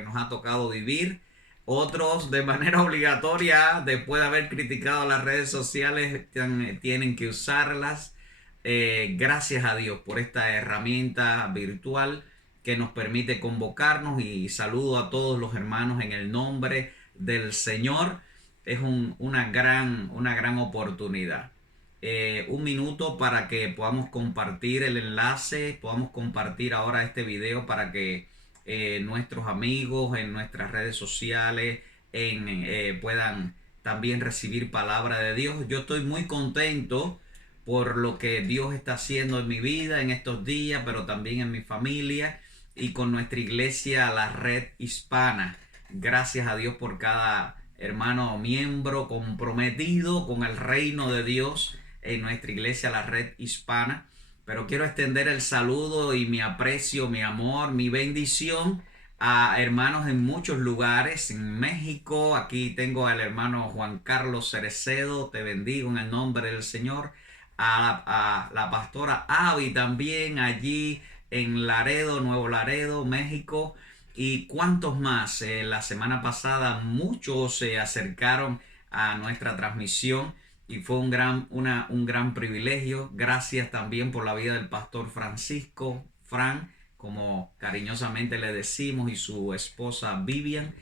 que nos ha tocado vivir. Otros de manera obligatoria, después de haber criticado las redes sociales, tienen que usarlas. Gracias a Dios por esta herramienta virtual que nos permite convocarnos, y saludo a todos los hermanos en el nombre del Señor. Es una gran oportunidad. Un minuto para que podamos compartir el enlace, podamos compartir ahora este video para que nuestros amigos en nuestras redes sociales puedan también recibir palabra de Dios. Yo estoy muy contento por lo que Dios está haciendo en mi vida en estos días, pero también en mi familia y con nuestra iglesia, la Red Hispana. Gracias a Dios por cada hermano miembro comprometido con el reino de Dios en nuestra iglesia, la Red Hispana. Pero quiero extender el saludo y mi aprecio, mi amor, mi bendición a hermanos en muchos lugares. En México, aquí tengo al hermano Juan Carlos Cerecedo, te bendigo en el nombre del Señor. A la pastora Avi también allí en Laredo, Nuevo Laredo, México. Y cuántos más. La semana pasada muchos se acercaron a nuestra transmisión y fue un gran privilegio. Gracias también por la vida del pastor Francisco, Fran, como cariñosamente le decimos, y su esposa Vivian.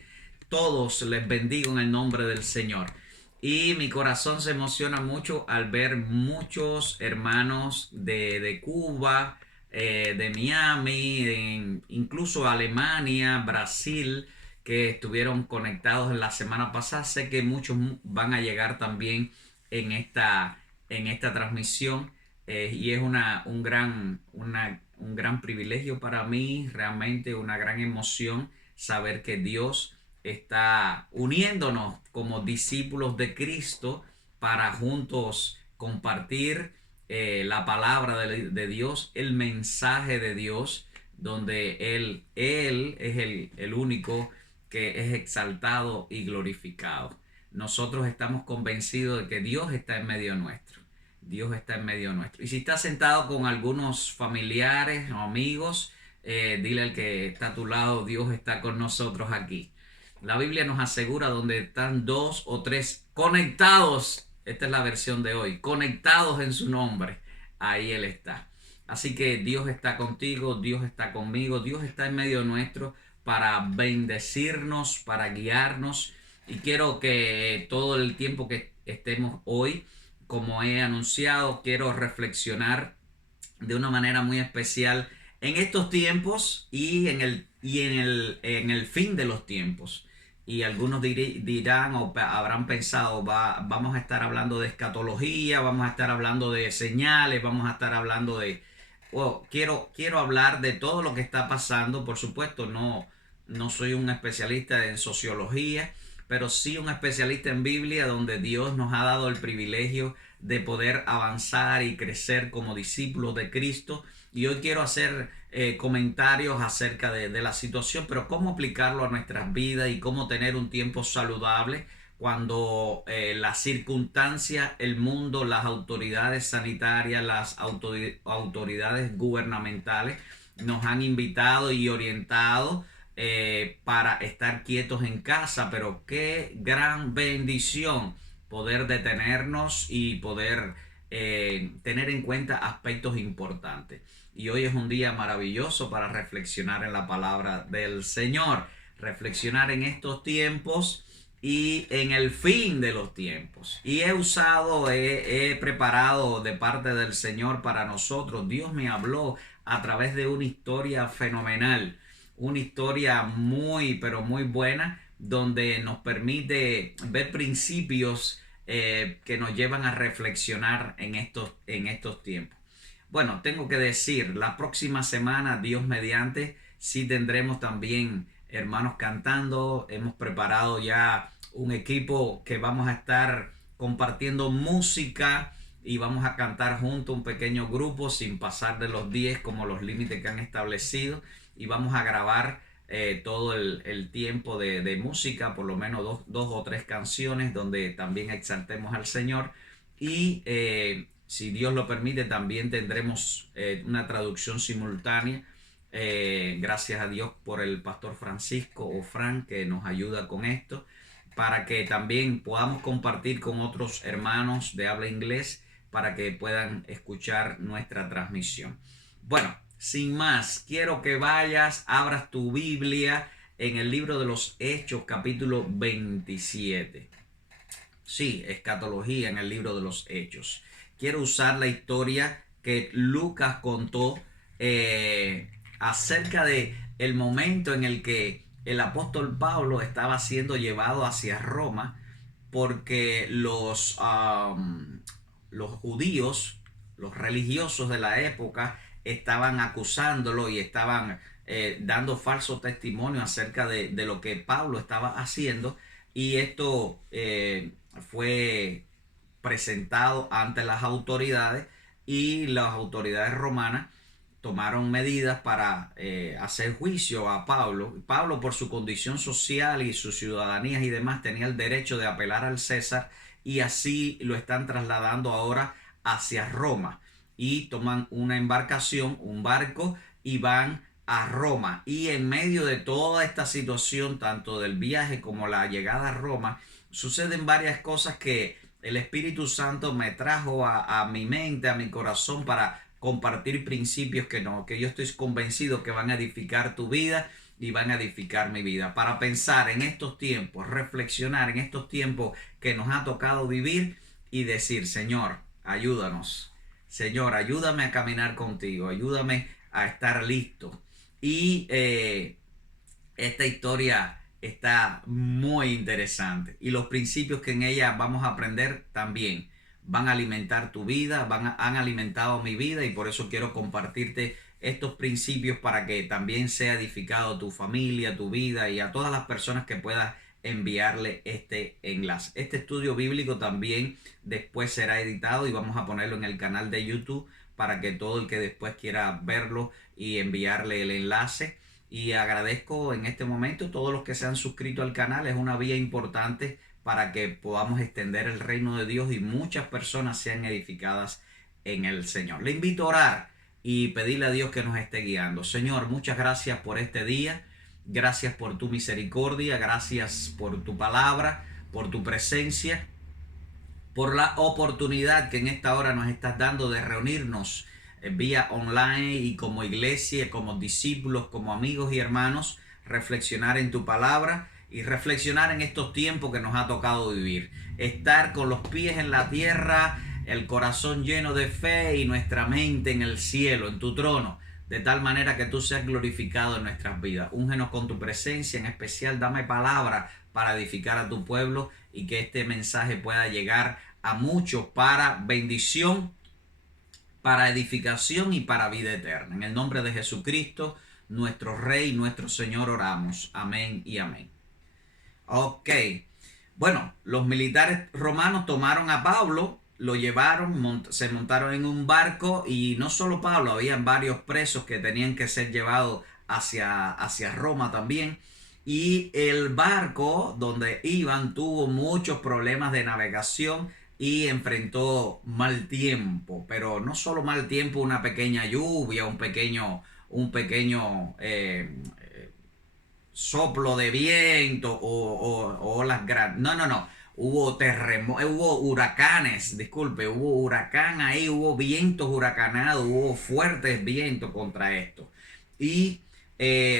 Todos les bendigo en el nombre del Señor. Y mi corazón se emociona mucho al ver muchos hermanos de Cuba, de Miami, incluso Alemania, Brasil, que estuvieron conectados en la semana pasada. Sé que muchos van a llegar también en esta transmisión, y es un gran privilegio para mí, realmente una gran emoción saber que Dios está uniéndonos como discípulos de Cristo para juntos compartir la palabra de Dios, el mensaje de Dios, donde Él es el único que es exaltado y glorificado. Nosotros estamos convencidos de que Dios está en medio nuestro. Dios está en medio nuestro. Y si estás sentado con algunos familiares o amigos, dile al que está a tu lado: Dios está con nosotros aquí. La Biblia nos asegura, donde están dos o tres conectados, esta es la versión de hoy, conectados en su nombre, ahí Él está. Así que Dios está contigo, Dios está conmigo, Dios está en medio nuestro para bendecirnos, para guiarnos. Y quiero que todo el tiempo que estemos hoy, como he anunciado, quiero reflexionar de una manera muy especial en estos tiempos y en el fin de los tiempos. Y algunos dirán o habrán pensado, vamos a estar hablando de escatología, vamos a estar hablando de señales, vamos a estar hablando de... Quiero hablar de todo lo que está pasando. Por supuesto, no soy un especialista en sociología, pero sí un especialista en Biblia, donde Dios nos ha dado el privilegio de poder avanzar y crecer como discípulos de Cristo. Y hoy quiero hacer comentarios acerca de la situación, pero cómo aplicarlo a nuestras vidas y cómo tener un tiempo saludable cuando las circunstancias, el mundo, las autoridades sanitarias, las autoridades gubernamentales nos han invitado y orientado para estar quietos en casa. Pero qué gran bendición poder detenernos y poder tener en cuenta aspectos importantes. Y hoy es un día maravilloso para reflexionar en la palabra del Señor, reflexionar en estos tiempos y en el fin de los tiempos. Y he preparado de parte del Señor para nosotros. Dios me habló a través de una historia fenomenal, una historia muy, pero muy buena, donde nos permite ver principios que nos llevan a reflexionar en estos tiempos. Bueno, tengo que decir, la próxima semana, Dios mediante, sí tendremos también hermanos cantando. Hemos preparado ya un equipo que vamos a estar compartiendo música y vamos a cantar junto un pequeño grupo sin pasar de los 10 como los límites que han establecido, y vamos a grabar todo el tiempo de música, por lo menos dos o tres canciones donde también exaltemos al Señor. Y si Dios lo permite, también tendremos una traducción simultánea Gracias a Dios por el pastor Francisco o Fran que nos ayuda con esto, para que también podamos compartir con otros hermanos de habla inglés para que puedan escuchar nuestra transmisión. Bueno, sin más, quiero que vayas, abras tu Biblia en el libro de los Hechos, capítulo 27. Sí, escatología en el libro de los Hechos. Quiero usar la historia que Lucas contó acerca de el momento en el que el apóstol Pablo estaba siendo llevado hacia Roma porque los judíos, los religiosos de la época, estaban acusándolo y estaban dando falso testimonio acerca de lo que Pablo estaba haciendo, y esto fue presentado ante las autoridades, y las autoridades romanas tomaron medidas para hacer juicio a Pablo. Pablo, por su condición social y sus ciudadanías y demás, tenía el derecho de apelar al César, y así lo están trasladando ahora hacia Roma, y toman una embarcación, un barco, y van a Roma. Y en medio de toda esta situación, tanto del viaje como la llegada a Roma, suceden varias cosas que el Espíritu Santo me trajo a mi mente, a mi corazón, para compartir principios que yo estoy convencido que van a edificar tu vida y van a edificar mi vida, para pensar en estos tiempos, reflexionar en estos tiempos que nos ha tocado vivir y decir: Señor, ayúdanos. Señor, ayúdame a caminar contigo, ayúdame a estar listo. Y esta historia está muy interesante, y los principios que en ella vamos a aprender también van a alimentar tu vida, han alimentado mi vida, y por eso quiero compartirte estos principios para que también sea edificado tu familia, tu vida, y a todas las personas que puedas enviarle este enlace. Este estudio bíblico también después será editado y vamos a ponerlo en el canal de YouTube para que todo el que después quiera verlo y enviarle el enlace. Y agradezco en este momento todos los que se han suscrito al canal. Es una vía importante para que podamos extender el reino de Dios y muchas personas sean edificadas en el Señor. Le invito a orar y pedirle a Dios que nos esté guiando. Señor, muchas gracias por este día. Gracias por tu misericordia. Gracias por tu palabra, por tu presencia, por la oportunidad que en esta hora nos estás dando de reunirnos vía online y como iglesia, como discípulos, como amigos y hermanos, reflexionar en tu palabra y reflexionar en estos tiempos que nos ha tocado vivir. Estar con los pies en la tierra, el corazón lleno de fe y nuestra mente en el cielo, en tu trono, de tal manera que tú seas glorificado en nuestras vidas. Úngenos con tu presencia, en especial dame palabra para edificar a tu pueblo y que este mensaje pueda llegar a muchos para bendición, para edificación y para vida eterna. En el nombre de Jesucristo, nuestro Rey, nuestro Señor, oramos. Amén y amén. Ok. Bueno, los militares romanos tomaron a Pablo, lo llevaron, se montaron en un barco, y no solo Pablo, habían varios presos que tenían que ser llevados hacia Roma también. Y el barco donde iban tuvo muchos problemas de navegación y enfrentó mal tiempo, pero no solo mal tiempo, una pequeña lluvia, un pequeño soplo de viento o olas grandes. No. Hubo terremotos, hubo huracanes, disculpe, hubo huracán ahí, hubo vientos huracanados, hubo fuertes vientos contra esto. Y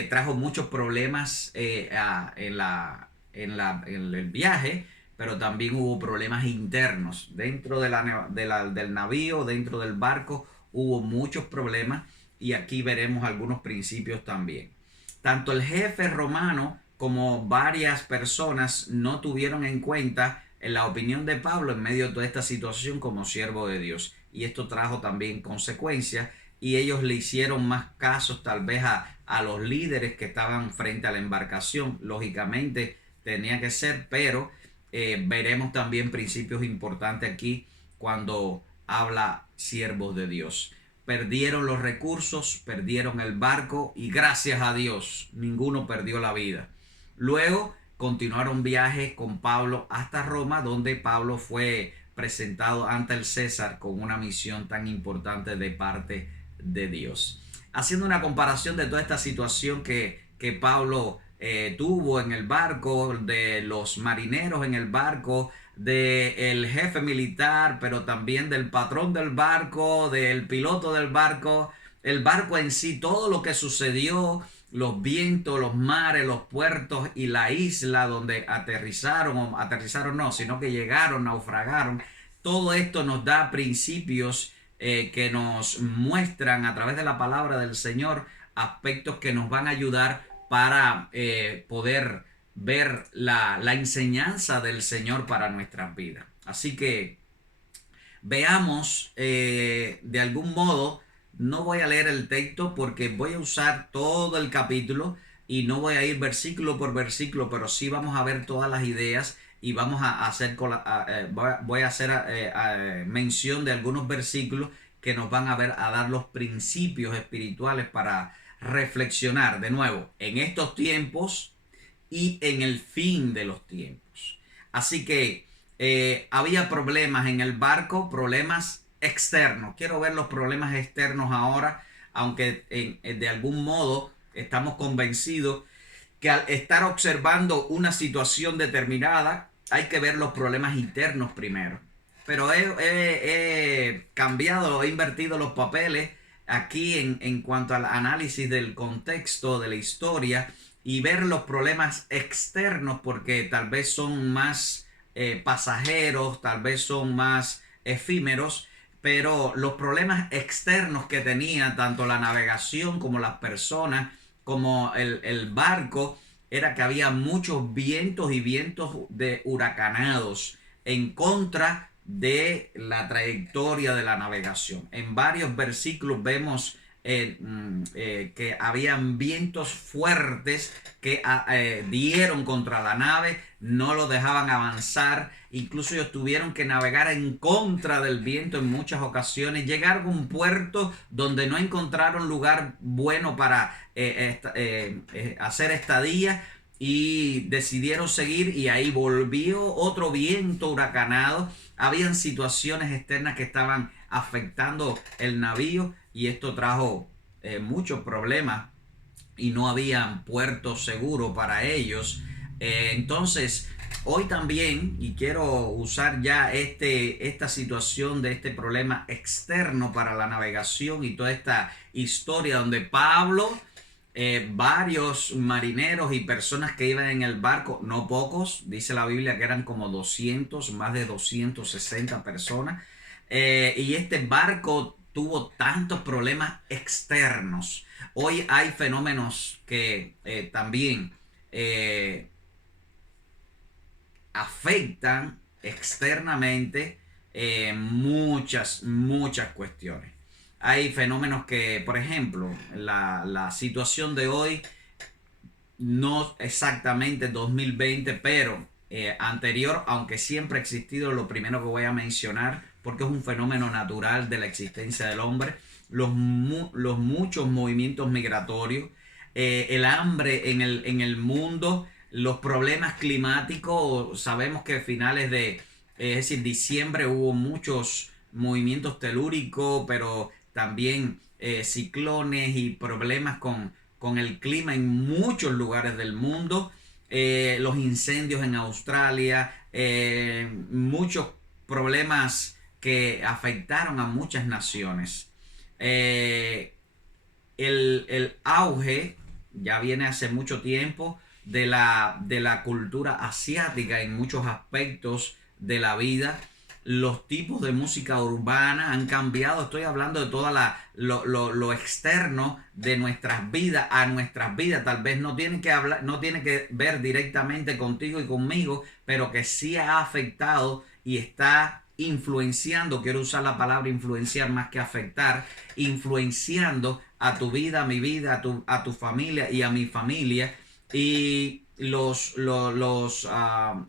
trajo muchos problemas en el viaje, pero también hubo problemas internos. Dentro del navío, dentro del barco, hubo muchos problemas, y aquí veremos algunos principios también. Tanto el jefe romano como varias personas no tuvieron en cuenta la opinión de Pablo en medio de toda esta situación como siervo de Dios. Y esto trajo también consecuencias, y ellos le hicieron más casos tal vez a los líderes que estaban frente a la embarcación. Lógicamente tenía que ser, pero veremos también principios importantes aquí cuando habla siervos de Dios. Perdieron los recursos, perdieron el barco, y gracias a Dios ninguno perdió la vida. Luego continuaron viajes con Pablo hasta Roma, donde Pablo fue presentado ante el César con una misión tan importante de parte de Dios. haciendo una comparación de toda esta situación que Pablo tuvo en el barco, de los marineros en el barco, del jefe militar, pero también del patrón del barco, del piloto del barco, el barco en sí, todo lo que sucedió, los vientos, los mares, los puertos y la isla donde aterrizaron, o aterrizaron no, sino que llegaron, naufragaron. Todo esto nos da principios que nos muestran a través de la palabra del Señor aspectos que nos van a ayudar para poder ver la enseñanza del Señor para nuestras vidas. Así que veamos de algún modo, no voy a leer el texto porque voy a usar todo el capítulo y no voy a ir versículo por versículo, pero sí vamos a ver todas las ideas y vamos a hacer, voy a hacer mención de algunos versículos que nos van a dar los principios espirituales para reflexionar de nuevo en estos tiempos y en el fin de los tiempos. Así que había problemas en el barco, problemas externos. Quiero ver los problemas externos ahora, aunque de algún modo estamos convencidos que al estar observando una situación determinada, hay que ver los problemas internos primero. Pero he cambiado, he invertido los papeles aquí en cuanto al análisis del contexto, de la historia, y ver los problemas externos porque tal vez son más pasajeros, tal vez son más efímeros, pero los problemas externos que tenía tanto la navegación como las personas, como el barco, era que había muchos vientos y vientos de huracanados en contra de la trayectoria de la navegación. En varios versículos vemos que habían vientos fuertes que dieron contra la nave, no lo dejaban avanzar, incluso ellos tuvieron que navegar en contra del viento en muchas ocasiones, llegaron a un puerto donde no encontraron lugar bueno para hacer estadía y decidieron seguir, y ahí volvió otro viento huracanado. Habían situaciones externas que estaban afectando el navío y esto trajo muchos problemas y no había puertos seguros para ellos. Entonces, hoy también, y quiero usar ya esta situación de este problema externo para la navegación y toda esta historia donde Pablo, varios marineros y personas que iban en el barco, no pocos, dice la Biblia que eran como 200, más de 260 personas, y este barco tuvo tantos problemas externos. Hoy hay fenómenos que también afectan externamente muchas cuestiones. Hay fenómenos que, por ejemplo, la situación de hoy, no exactamente 2020, pero anterior, aunque siempre ha existido, lo primero que voy a mencionar, porque es un fenómeno natural de la existencia del hombre, los muchos movimientos migratorios, el hambre en el mundo, los problemas climáticos. Sabemos que a finales de, es decir, diciembre hubo muchos movimientos telúricos, pero también ciclones y problemas con el clima en muchos lugares del mundo, los incendios en Australia, muchos problemas que afectaron a muchas naciones. El auge ya viene hace mucho tiempo de la cultura asiática en muchos aspectos de la vida. Los tipos de música urbana han cambiado. Estoy hablando de todo lo externo de nuestras vidas a nuestras vidas. Tal vez no tiene que ver directamente contigo y conmigo, pero que sí ha afectado y está influenciando. Quiero usar la palabra influenciar más que afectar. Influenciando a tu vida, a mi vida, a tu familia y a mi familia. Y los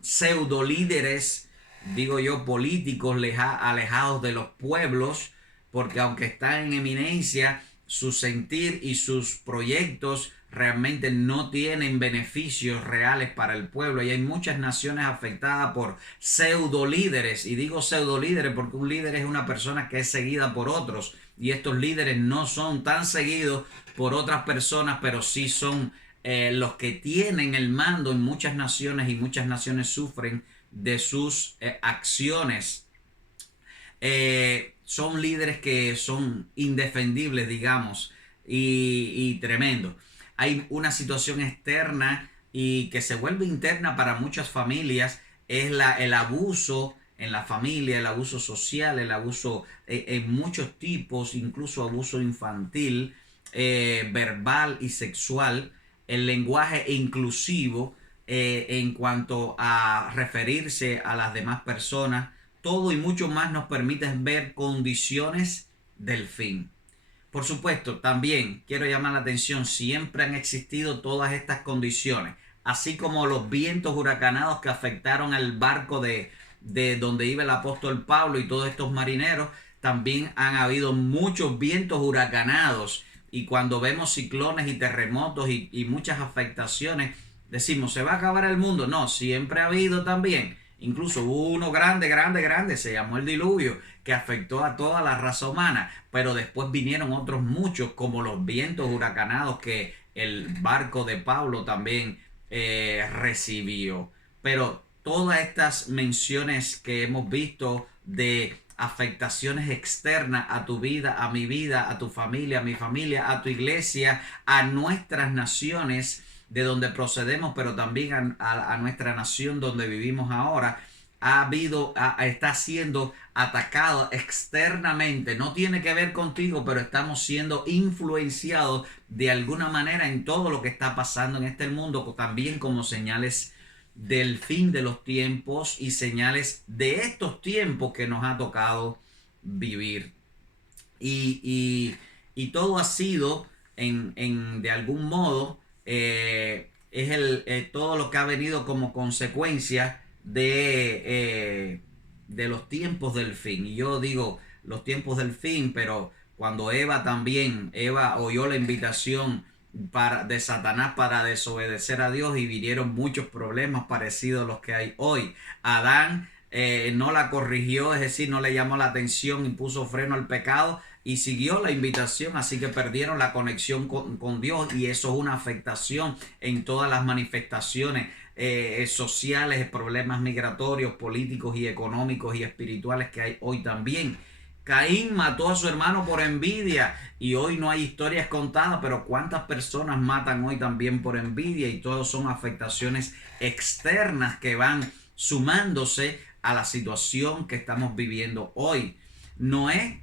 pseudo líderes, digo yo, políticos alejados de los pueblos, porque aunque están en eminencia, su sentir y sus proyectos realmente no tienen beneficios reales para el pueblo, y hay muchas naciones afectadas por pseudo líderes. Y digo pseudo líderes porque un líder es una persona que es seguida por otros, y estos líderes no son tan seguidos por otras personas, pero sí son los que tienen el mando en muchas naciones, y muchas naciones sufren de sus acciones. Son líderes que son indefendibles, digamos, y tremendo. Hay una situación externa y que se vuelve interna para muchas familias, es el abuso en la familia, el abuso social, el abuso en muchos tipos, incluso abuso infantil, verbal y sexual, el lenguaje inclusivo en cuanto a referirse a las demás personas. Todo y mucho más nos permite ver condiciones del fin. Por supuesto, también quiero llamar la atención, siempre han existido todas estas condiciones, así como los vientos huracanados que afectaron al barco de donde iba el apóstol Pablo y todos estos marineros. También han habido muchos vientos huracanados, y cuando vemos ciclones y terremotos y muchas afectaciones, decimos, ¿se va a acabar el mundo? No, siempre ha habido también. Incluso hubo uno grande, se llamó el diluvio, que afectó a toda la raza humana, pero después vinieron otros muchos, como los vientos huracanados que el barco de Pablo también recibió. Pero todas estas menciones que hemos visto de afectaciones externas a tu vida, a mi vida, a tu familia, a mi familia, a tu iglesia, a nuestras naciones de donde procedemos, pero también a nuestra nación donde vivimos ahora, está siendo atacado externamente. No tiene que ver contigo, pero estamos siendo influenciados de alguna manera en todo lo que está pasando en este mundo, también como señales del fin de los tiempos y señales de estos tiempos que nos ha tocado vivir. Y todo ha sido de algún modo todo lo que ha venido como consecuencia de los tiempos del fin. Y yo digo los tiempos del fin, pero cuando Eva oyó la invitación de Satanás para desobedecer a Dios, y vinieron muchos problemas parecidos a los que hay hoy. Adán no la corrigió, es decir, no le llamó la atención y puso freno al pecado y siguió la invitación, así que perdieron la conexión con Dios, y eso es una afectación en todas las manifestaciones sociales, problemas migratorios, políticos y económicos y espirituales que hay hoy también. Caín mató a su hermano por envidia, y hoy no hay historias contadas, pero cuántas personas matan hoy también por envidia, y todo son afectaciones externas que van sumándose a la situación que estamos viviendo hoy. Noé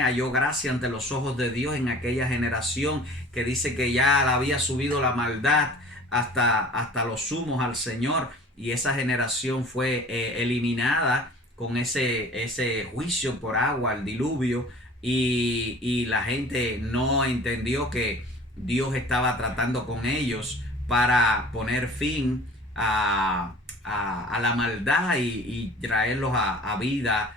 halló gracia ante los ojos de Dios en aquella generación que dice que ya le había subido la maldad hasta los sumos al Señor, y esa generación fue eliminada con ese juicio por agua, el diluvio, y la gente no entendió que Dios estaba tratando con ellos para poner fin a la maldad y traerlos a vida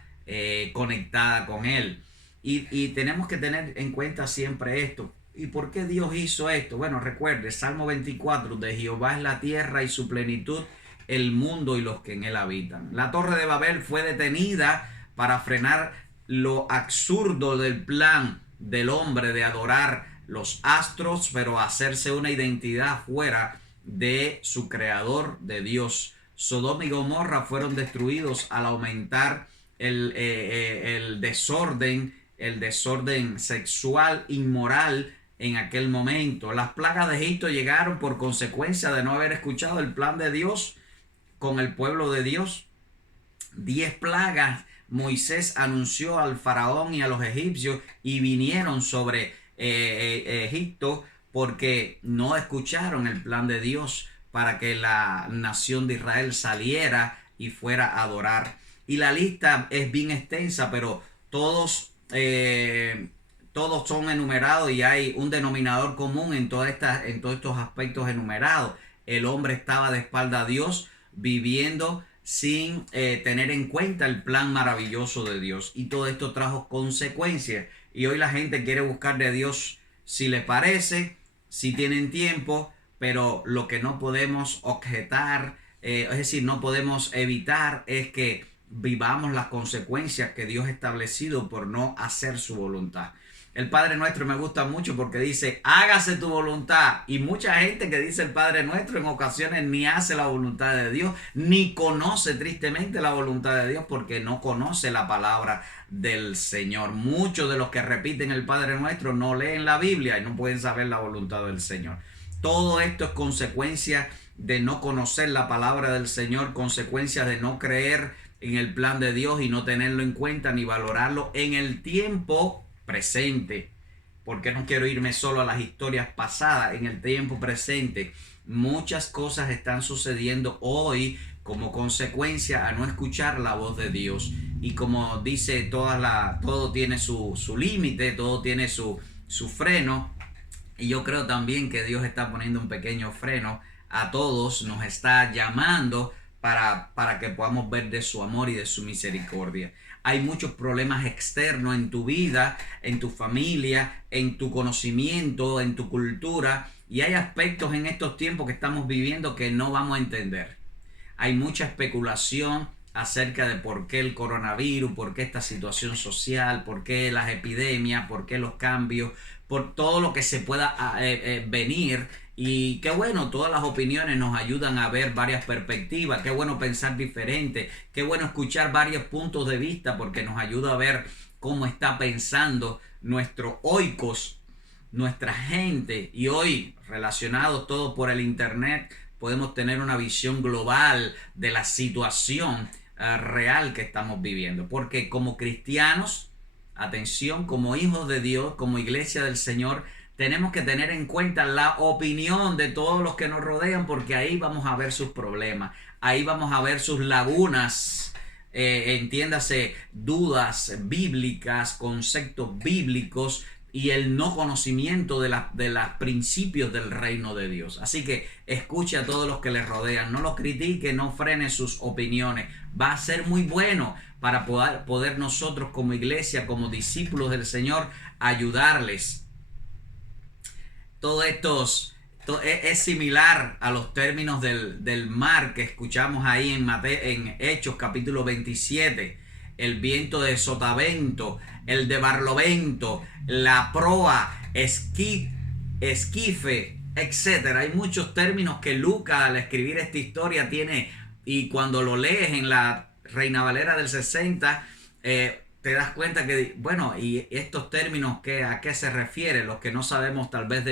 conectada con Él. Y tenemos que tener en cuenta siempre esto. ¿Y por qué Dios hizo esto? Bueno, recuerde, Salmo 24, de Jehová es la tierra y su plenitud, el mundo y los que en él habitan. La Torre de Babel fue detenida para frenar lo absurdo del plan del hombre de adorar los astros, pero hacerse una identidad fuera de su creador, de Dios. Sodoma y Gomorra fueron destruidos al aumentar el desorden sexual inmoral en aquel momento. Las plagas de Egipto llegaron por consecuencia de no haber escuchado el plan de Dios con el pueblo de Dios. 10 plagas Moisés anunció al faraón y a los egipcios, y vinieron sobre Egipto porque no escucharon el plan de Dios para que la nación de Israel saliera y fuera a adorar. Y la lista es bien extensa, pero todos son enumerados, y hay un denominador común en todos estos aspectos enumerados. El hombre estaba de espalda a Dios, viviendo sin tener en cuenta el plan maravilloso de Dios, y todo esto trajo consecuencias. Y hoy la gente quiere buscar de Dios si le parece, sí tienen tiempo, pero lo que no podemos objetar, es decir, no podemos evitar es que vivamos las consecuencias que Dios ha establecido por no hacer su voluntad. El Padre Nuestro me gusta mucho porque dice, hágase tu voluntad. Y mucha gente que dice el Padre Nuestro en ocasiones ni hace la voluntad de Dios, ni conoce tristemente la voluntad de Dios porque no conoce la palabra del Señor. Muchos de los que repiten el Padre Nuestro no leen la Biblia y no pueden saber la voluntad del Señor. Todo esto es consecuencia de no conocer la palabra del Señor, consecuencia de no creer en el plan de Dios y no tenerlo en cuenta ni valorarlo en el tiempo presente. Porque no quiero irme solo a las historias pasadas, en el tiempo presente. Muchas cosas están sucediendo hoy como consecuencia a no escuchar la voz de Dios. Y como dice, todo tiene su límite, todo tiene su freno. Y yo creo también que Dios está poniendo un pequeño freno a todos, nos está llamando para que podamos ver de su amor y de su misericordia. Hay muchos problemas externos en tu vida, en tu familia, en tu conocimiento, en tu cultura, y hay aspectos en estos tiempos que estamos viviendo que no vamos a entender. Hay mucha especulación acerca de por qué el coronavirus, por qué esta situación social, por qué las epidemias, por qué los cambios, por todo lo que se pueda venir. Y qué bueno, todas las opiniones nos ayudan a ver varias perspectivas, qué bueno pensar diferente, qué bueno escuchar varios puntos de vista porque nos ayuda a ver cómo está pensando nuestro oikos, nuestra gente. Y hoy, relacionado todo por el internet, podemos tener una visión global de la situación real que estamos viviendo. Porque como cristianos, atención, como hijos de Dios, como iglesia del Señor, tenemos que tener en cuenta la opinión de todos los que nos rodean, porque ahí vamos a ver sus problemas, ahí vamos a ver sus lagunas, entiéndase, dudas bíblicas, conceptos bíblicos y el no conocimiento de los principios del reino de Dios. Así que escuche a todos los que le rodean, no los critique, no frene sus opiniones. Va a ser muy bueno para poder nosotros como iglesia, como discípulos del Señor, ayudarles. Todo esto es similar a los términos del mar que escuchamos ahí en Hechos capítulo 27. El viento de sotavento, el de barlovento, la proa, esquife, etc. Hay muchos términos que Lucas al escribir esta historia tiene, y cuando lo lees en la Reina Valera del 60, te das cuenta que, bueno, y estos términos, ¿a qué se refiere? Los que no sabemos tal vez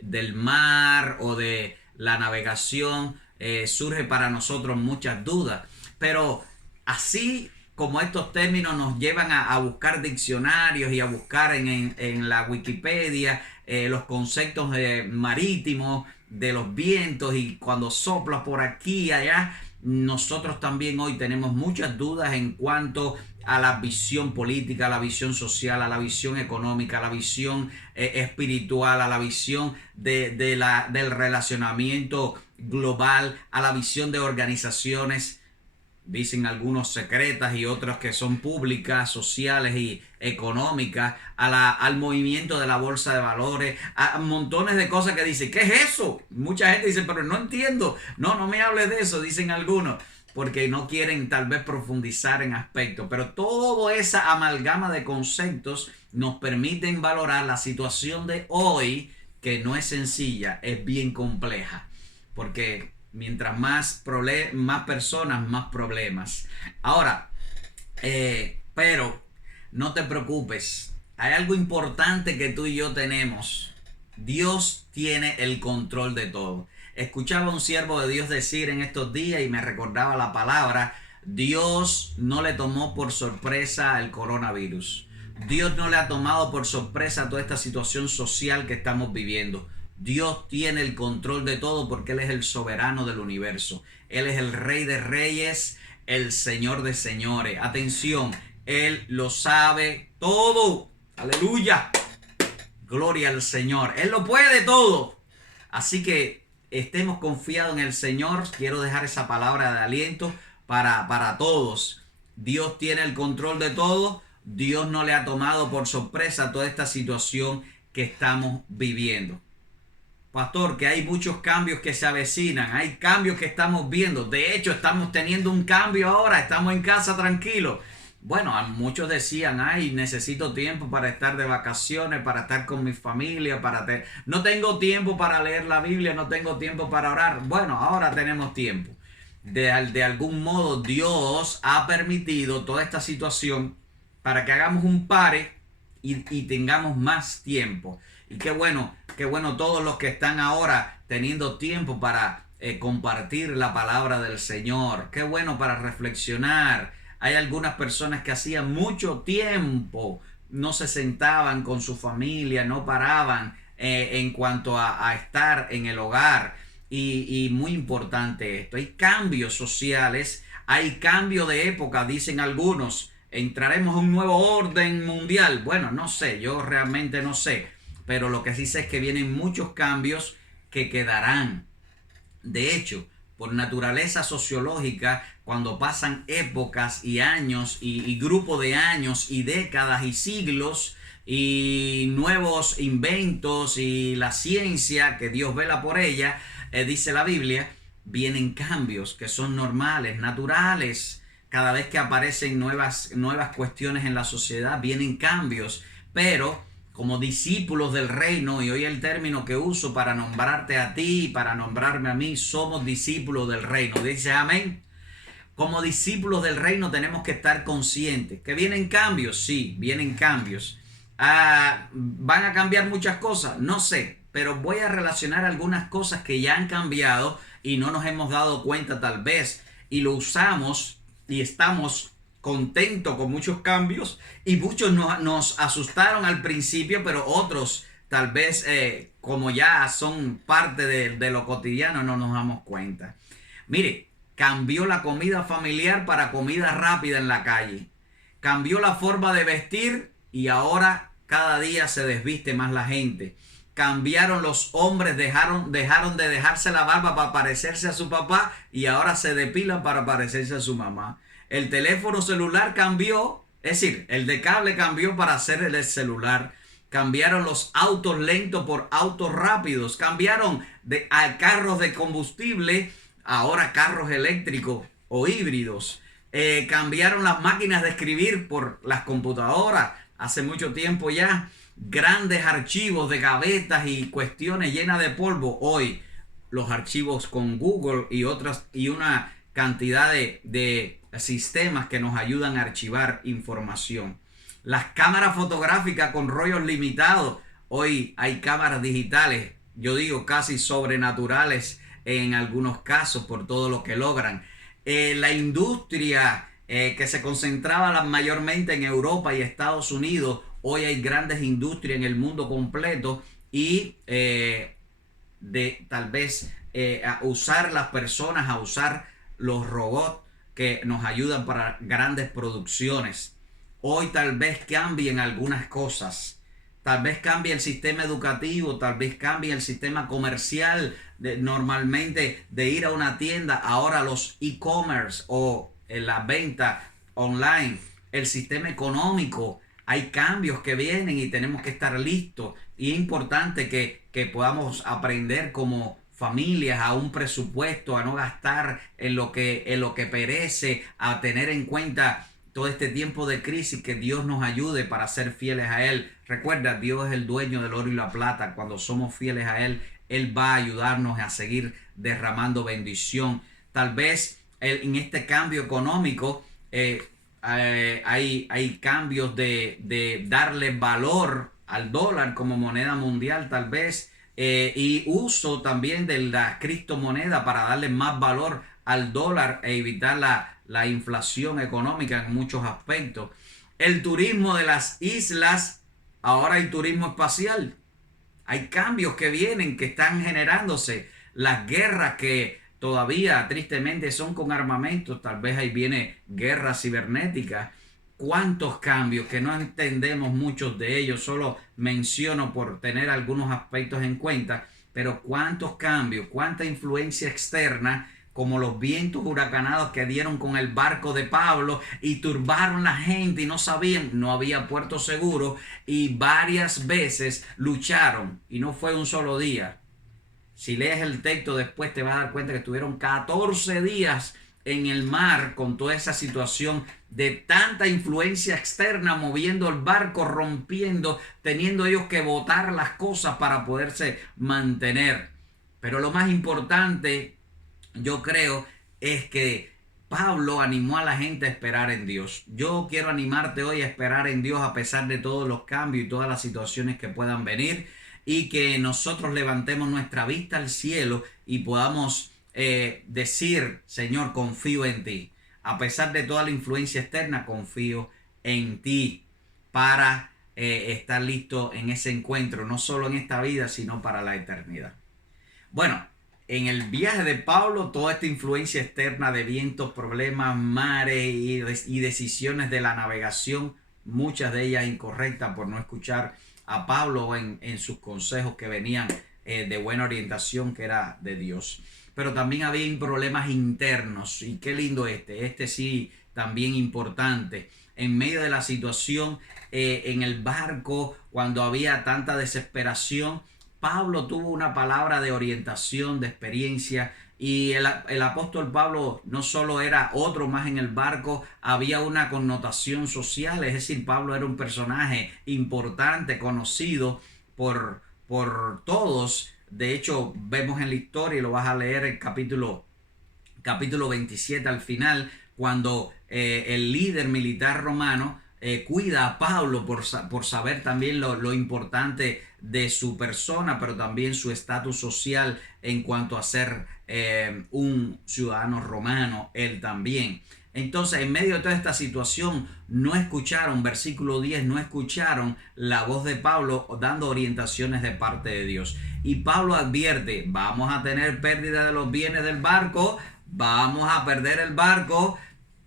del mar o de la navegación, surge para nosotros muchas dudas. Pero así como estos términos nos llevan a buscar diccionarios y a buscar en la Wikipedia los conceptos marítimos de los vientos y cuando sopla por aquí y allá, nosotros también hoy tenemos muchas dudas en cuanto a la visión política, a la visión social, a la visión económica, a la visión espiritual, a la visión del relacionamiento global, a la visión de organizaciones, dicen algunos secretas y otras que son públicas, sociales y económicas, al movimiento de la bolsa de valores, a montones de cosas que dicen, ¿qué es eso? Mucha gente dice, pero no entiendo, no me hables de eso, dicen algunos, porque no quieren tal vez profundizar en aspectos, pero toda esa amalgama de conceptos nos permiten valorar la situación de hoy, que no es sencilla, es bien compleja, porque mientras más personas, más problemas. Ahora, pero no te preocupes. Hay algo importante que tú y yo tenemos. Dios tiene el control de todo. Escuchaba a un siervo de Dios decir en estos días y me recordaba la palabra: Dios no le tomó por sorpresa el coronavirus. Dios no le ha tomado por sorpresa toda esta situación social que estamos viviendo. Dios tiene el control de todo porque Él es el soberano del universo. Él es el Rey de Reyes, el Señor de Señores. Atención, Él lo sabe todo. Aleluya. Gloria al Señor. Él lo puede todo. Así que estemos confiados en el Señor. Quiero dejar esa palabra de aliento para todos. Dios tiene el control de todo. Dios no le ha tomado por sorpresa toda esta situación que estamos viviendo. pastor, que hay muchos cambios que se avecinan, hay cambios que estamos viendo. De hecho, estamos teniendo un cambio ahora, estamos en casa tranquilos. Bueno, muchos decían, ay, necesito tiempo para estar de vacaciones, para estar con mi familia, no tengo tiempo para leer la Biblia, no tengo tiempo para orar. Bueno, ahora tenemos tiempo. De algún modo Dios ha permitido toda esta situación para que hagamos un pare y tengamos más tiempo. Y qué bueno todos los que están ahora teniendo tiempo para compartir la palabra del Señor. Qué bueno para reflexionar. Hay algunas personas que hacían mucho tiempo no se sentaban con su familia, no paraban en cuanto a estar en el hogar. Y muy importante esto, hay cambios sociales, hay cambio de época, dicen algunos, entraremos a un nuevo orden mundial. Bueno, no sé, yo realmente no sé, pero lo que sí sé es que vienen muchos cambios que quedarán. De hecho, por naturaleza sociológica, cuando pasan épocas y años y grupo de años y décadas y siglos y nuevos inventos y la ciencia que Dios vela por ella, dice la Biblia, vienen cambios que son normales, naturales. Cada vez que aparecen nuevas cuestiones en la sociedad, vienen cambios. Pero como discípulos del reino, y hoy el término que uso para nombrarte a ti y para nombrarme a mí, somos discípulos del reino. Dice amén. Como discípulos del reino tenemos que estar conscientes. ¿Que vienen cambios? Sí, vienen cambios. ¿Van a cambiar muchas cosas? No sé, pero voy a relacionar algunas cosas que ya han cambiado y no nos hemos dado cuenta tal vez, y lo usamos y estamos contentos con muchos cambios, y muchos nos asustaron al principio, pero otros tal vez como ya son parte de lo cotidiano no nos damos cuenta. Mire, cambió la comida familiar para comida rápida en la calle. Cambió la forma de vestir y ahora cada día se desviste más la gente. Cambiaron los hombres, dejaron de dejarse la barba para parecerse a su papá y ahora se depilan para parecerse a su mamá. El teléfono celular cambió, es decir, el de cable cambió para ser el celular. Cambiaron los autos lentos por autos rápidos. Cambiaron a carros de combustible, ahora carros eléctricos o híbridos. Cambiaron las máquinas de escribir por las computadoras. Hace mucho tiempo ya, grandes archivos de gavetas y cuestiones llenas de polvo. Hoy los archivos con Google y una cantidad de sistemas que nos ayudan a archivar información. Las cámaras fotográficas con rollos limitados. Hoy hay cámaras digitales, yo digo casi sobrenaturales en algunos casos por todo lo que logran. La industria que se concentraba mayormente en Europa y Estados Unidos, hoy hay grandes industrias en el mundo completo y tal vez a usar las personas, a usar los robots que nos ayudan para grandes producciones. Hoy tal vez cambien algunas cosas. Tal vez cambie el sistema educativo, tal vez cambie el sistema comercial, normalmente de ir a una tienda, ahora los e-commerce o la venta online, el sistema económico. Hay cambios que vienen y tenemos que estar listos, y es importante que podamos aprender como familias a un presupuesto, a no gastar en lo que perece, a tener en cuenta todo este tiempo de crisis, que Dios nos ayude para ser fieles a Él. Recuerda, Dios es el dueño del oro y la plata. Cuando somos fieles a Él, Él va a ayudarnos a seguir derramando bendición. Tal vez en este cambio económico hay cambios de darle valor al dólar como moneda mundial tal vez, y uso también de la criptomoneda para darle más valor al dólar e evitar la inflación económica en muchos aspectos. El turismo de las islas, ahora hay turismo espacial. Hay cambios que vienen, que están generándose. Las guerras que todavía tristemente son con armamentos, tal vez ahí viene guerra cibernética. Cuántos cambios que no entendemos muchos de ellos, solo menciono por tener algunos aspectos en cuenta, pero cuántos cambios, cuánta influencia externa, como los vientos huracanados que dieron con el barco de Pablo y turbaron la gente y no sabían, no había puerto seguro y varias veces lucharon, y no fue un solo día, Si lees el texto después te vas a dar cuenta que estuvieron 14 días en el mar con toda esa situación de tanta influencia externa moviendo el barco, rompiendo, teniendo ellos que botar las cosas para poderse mantener. Pero lo más importante, yo creo, es que Pablo animó a la gente a esperar en Dios. Yo quiero animarte hoy a esperar en Dios a pesar de todos los cambios y todas las situaciones que puedan venir, y que nosotros levantemos nuestra vista al cielo y podamos decir: Señor, confío en ti. A pesar de toda la influencia externa, confío en ti para estar listo en ese encuentro, no solo en esta vida, sino para la eternidad. Bueno, en el viaje de Pablo, toda esta influencia externa de vientos, problemas, mares y decisiones de la navegación, muchas de ellas incorrectas por no escuchar a Pablo en sus consejos que venían de buena orientación, que era de Dios. Pero también había problemas internos, y qué lindo este sí también importante. En medio de la situación en el barco, cuando había tanta desesperación, Pablo tuvo una palabra de orientación, de experiencia, y el apóstol Pablo no solo era otro más en el barco, había una connotación social, es decir, Pablo era un personaje importante, conocido por todos. De hecho, vemos en la historia, y lo vas a leer el capítulo 27 al final, cuando el líder militar romano cuida a Pablo por saber también lo importante de su persona, pero también su estatus social en cuanto a ser un ciudadano romano, él también. Entonces, en medio de toda esta situación, no escucharon, versículo 10, no escucharon la voz de Pablo dando orientaciones de parte de Dios. Y Pablo advierte: vamos a tener pérdida de los bienes del barco, vamos a perder el barco,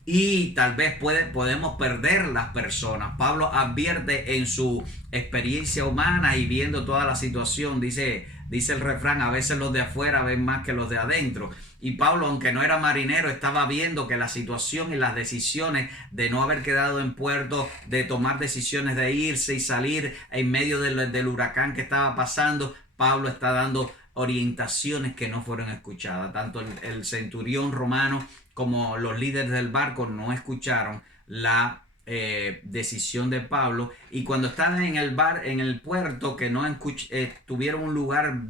y tal vez podemos perder las personas. Pablo advierte en su experiencia humana y viendo toda la situación. Dice el refrán: a veces los de afuera ven más que los de adentro. Y Pablo, aunque no era marinero, estaba viendo que la situación y las decisiones de no haber quedado en puerto, de tomar decisiones de irse y salir en medio del huracán que estaba pasando, Pablo está dando orientaciones que no fueron escuchadas. Tanto el centurión romano como los líderes del barco no escucharon la decisión de Pablo, y cuando estaban en el puerto, que no tuvieron un lugar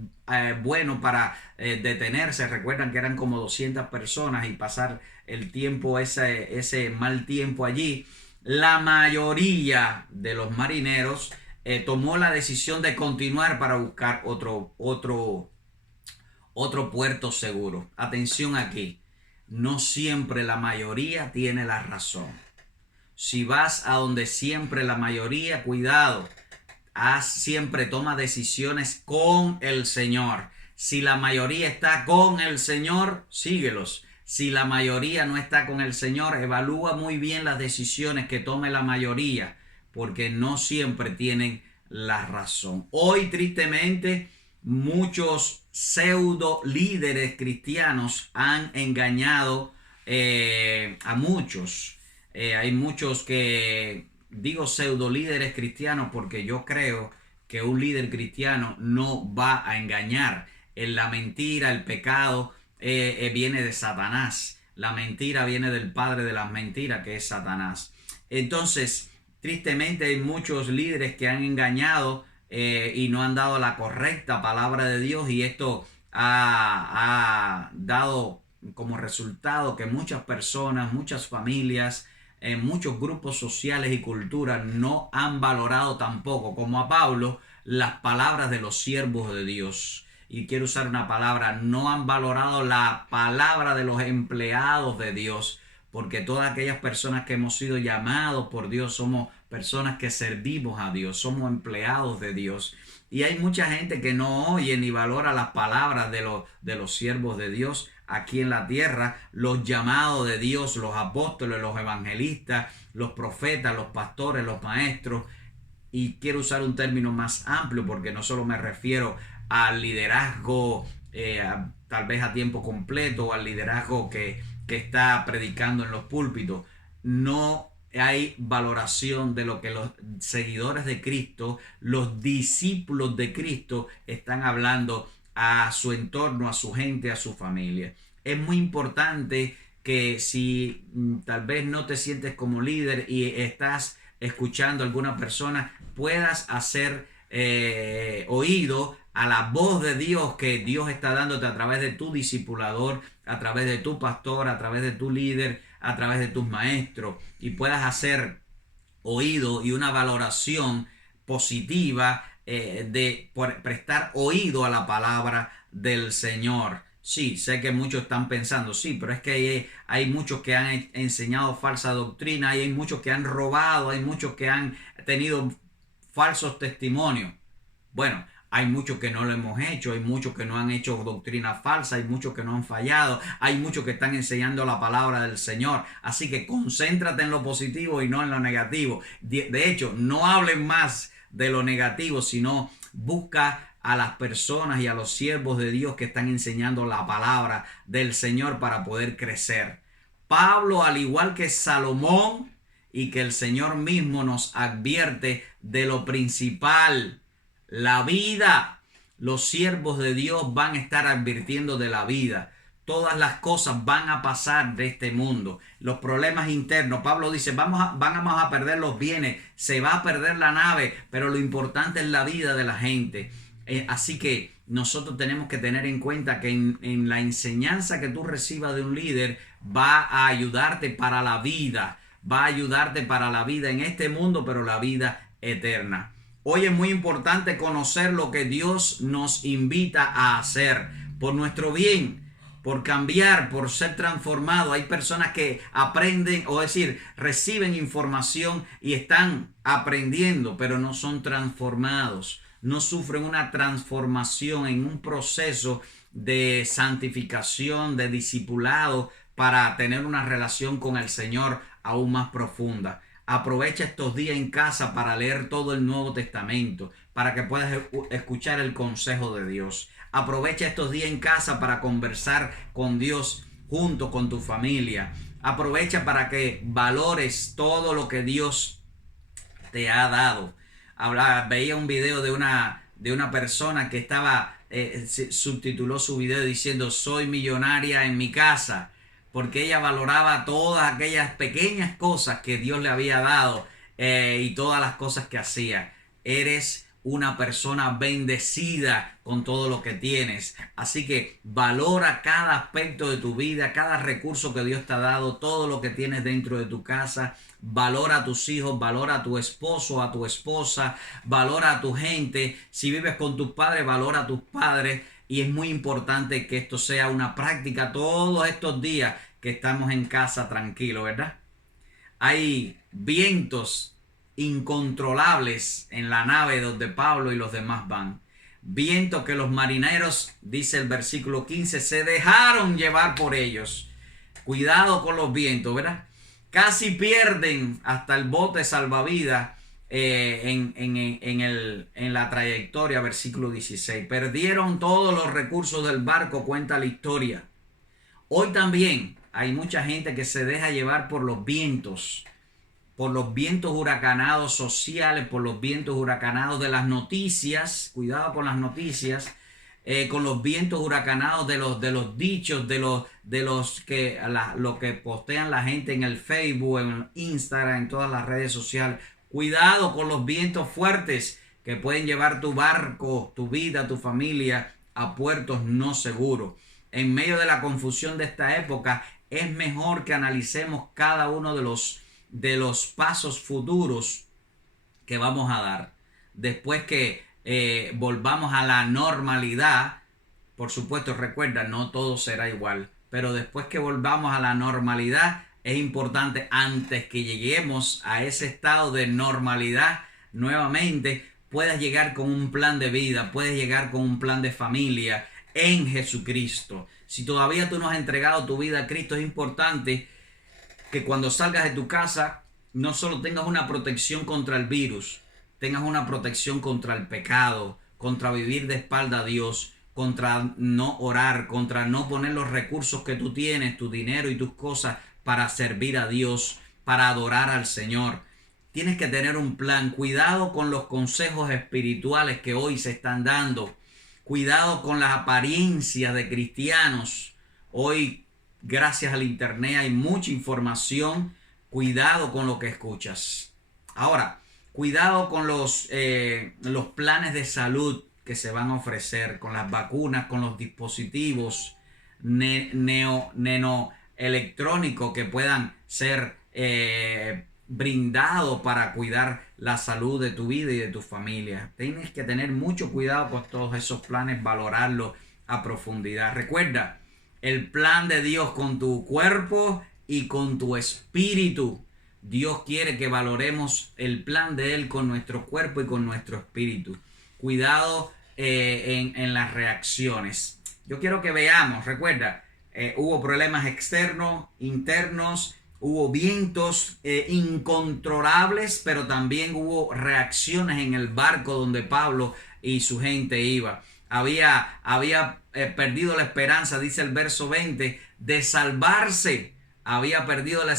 bueno para detenerse. Recuerdan que eran como 200 personas, y pasar el tiempo, ese mal tiempo allí, la mayoría de los marineros tomó la decisión de continuar para buscar otro puerto seguro. Atención aquí, no siempre la mayoría tiene la razón. Si vas a donde siempre la mayoría, cuidado, toma decisiones con el Señor. Si la mayoría está con el Señor, síguelos. Si la mayoría no está con el Señor, evalúa muy bien las decisiones que tome la mayoría, porque no siempre tienen la razón. Hoy, tristemente, muchos pseudo líderes cristianos han engañado a muchos. Hay muchos que, digo pseudo líderes cristianos porque yo creo que un líder cristiano no va a engañar. La mentira, el pecado viene de Satanás. La mentira viene del padre de las mentiras, que es Satanás. Entonces, tristemente hay muchos líderes que han engañado y no han dado la correcta palabra de Dios, y esto ha dado como resultado que muchas personas, muchas familias, en muchos grupos sociales y culturas no han valorado tampoco, como a Pablo, las palabras de los siervos de Dios. Y quiero usar una palabra: no han valorado la palabra de los empleados de Dios, porque todas aquellas personas que hemos sido llamados por Dios somos personas que servimos a Dios, somos empleados de Dios. Y hay mucha gente que no oye ni valora las palabras de los siervos de Dios aquí en la tierra, los llamados de Dios, los apóstoles, los evangelistas, los profetas, los pastores, los maestros. Y quiero usar un término más amplio, porque no solo me refiero al liderazgo tal vez a tiempo completo, o al liderazgo que está predicando en los púlpitos. No hay valoración de lo que los seguidores de Cristo, los discípulos de Cristo, están hablando a su entorno, a su gente, a su familia. Es muy importante que si tal vez no te sientes como líder y estás escuchando a alguna persona, puedas hacer oído a la voz de Dios que Dios está dándote a través de tu discipulador, a través de tu pastor, a través de tu líder, a través de tus maestros, y puedas hacer oído y una valoración positiva de prestar oído a la palabra del Señor. Sí, sé que muchos están pensando, sí, pero es que hay muchos que han enseñado falsa doctrina, hay muchos que han robado, hay muchos que han tenido falsos testimonios. Bueno, hay muchos que no lo hemos hecho, hay muchos que no han hecho doctrina falsa, hay muchos que no han fallado, hay muchos que están enseñando la palabra del Señor. Así que concéntrate en lo positivo y no en lo negativo. De hecho, no hablen más de lo negativo, sino busca a las personas y a los siervos de Dios que están enseñando la palabra del Señor para poder crecer. Pablo, al igual que Salomón y que el Señor mismo, nos advierte de lo principal: la vida. Los siervos de Dios van a estar advirtiendo de la vida. Todas las cosas van a pasar de este mundo. Los problemas internos. Pablo dice, vamos a perder los bienes, se va a perder la nave, pero lo importante es la vida de la gente. Así que nosotros tenemos que tener en cuenta que en la enseñanza que tú recibas de un líder va a ayudarte para la vida. Va a ayudarte para la vida en este mundo, pero la vida eterna. Hoy es muy importante conocer lo que Dios nos invita a hacer por nuestro bien, por cambiar, por ser transformado. Hay personas que aprenden, o decir, reciben información y están aprendiendo, pero no son transformados. No sufren una transformación en un proceso de santificación, de discipulado, para tener una relación con el Señor aún más profunda. Aprovecha estos días en casa para leer todo el Nuevo Testamento, para que puedas escuchar el consejo de Dios. Aprovecha estos días en casa para conversar con Dios junto con tu familia. Aprovecha para que valores todo lo que Dios te ha dado. Veía un video de una persona que subtituló su video diciendo: soy millonaria en mi casa, porque ella valoraba todas aquellas pequeñas cosas que Dios le había dado y todas las cosas que hacía. Eres una persona bendecida con todo lo que tienes. Así que valora cada aspecto de tu vida, cada recurso que Dios te ha dado, todo lo que tienes dentro de tu casa. Valora a tus hijos, valora a tu esposo, a tu esposa, valora a tu gente. Si vives con tus padres, valora a tus padres. Y es muy importante que esto sea una práctica todos estos días que estamos en casa tranquilos, ¿verdad? Hay vientos incontrolables en la nave donde Pablo y los demás van. Vientos que los marineros, dice el versículo 15, se dejaron llevar por ellos. Cuidado con los vientos, ¿verdad? Casi pierden hasta el bote salvavidas en la trayectoria, versículo 16. Perdieron todos los recursos del barco, cuenta la historia. Hoy también hay mucha gente que se deja llevar por los vientos huracanados sociales, por los vientos huracanados de las noticias. Cuidado con las noticias, con los vientos huracanados de los dichos, lo que postean la gente en el Facebook, en Instagram, en todas las redes sociales. Cuidado con los vientos fuertes que pueden llevar tu barco, tu vida, tu familia a puertos no seguros. En medio de la confusión de esta época, es mejor que analicemos cada uno de los pasos futuros que vamos a dar. Después que volvamos a la normalidad, por supuesto, recuerda, no todo será igual, pero después que volvamos a la normalidad, es importante, antes que lleguemos a ese estado de normalidad nuevamente, puedas llegar con un plan de vida, puedes llegar con un plan de familia en Jesucristo. Si todavía tú no has entregado tu vida a Cristo, es importante que cuando salgas de tu casa no solo tengas una protección contra el virus, tengas una protección contra el pecado, contra vivir de espalda a Dios, contra no orar, contra no poner los recursos que tú tienes, tu dinero y tus cosas para servir a Dios, para adorar al Señor. Tienes que tener un plan. Cuidado con los consejos espirituales que hoy se están dando. Cuidado con las apariencias de cristianos. Hoy, gracias al internet, hay mucha información. Cuidado con lo que escuchas. Ahora, cuidado con los planes de salud que se van a ofrecer, con las vacunas, con los dispositivos nanoelectrónicos que puedan ser brindados para cuidar la salud de tu vida y de tu familia. Tienes que tener mucho cuidado con todos esos planes, valorarlos a profundidad. Recuerda, el plan de Dios con tu cuerpo y con tu espíritu. Dios quiere que valoremos el plan de Él con nuestro cuerpo y con nuestro espíritu. Cuidado en las reacciones. Yo quiero que veamos, recuerda, hubo problemas externos, internos, hubo vientos incontrolables, pero también hubo reacciones en el barco donde Pablo y su gente iba. Había perdido la esperanza, dice el verso 20, de salvarse. Había perdido la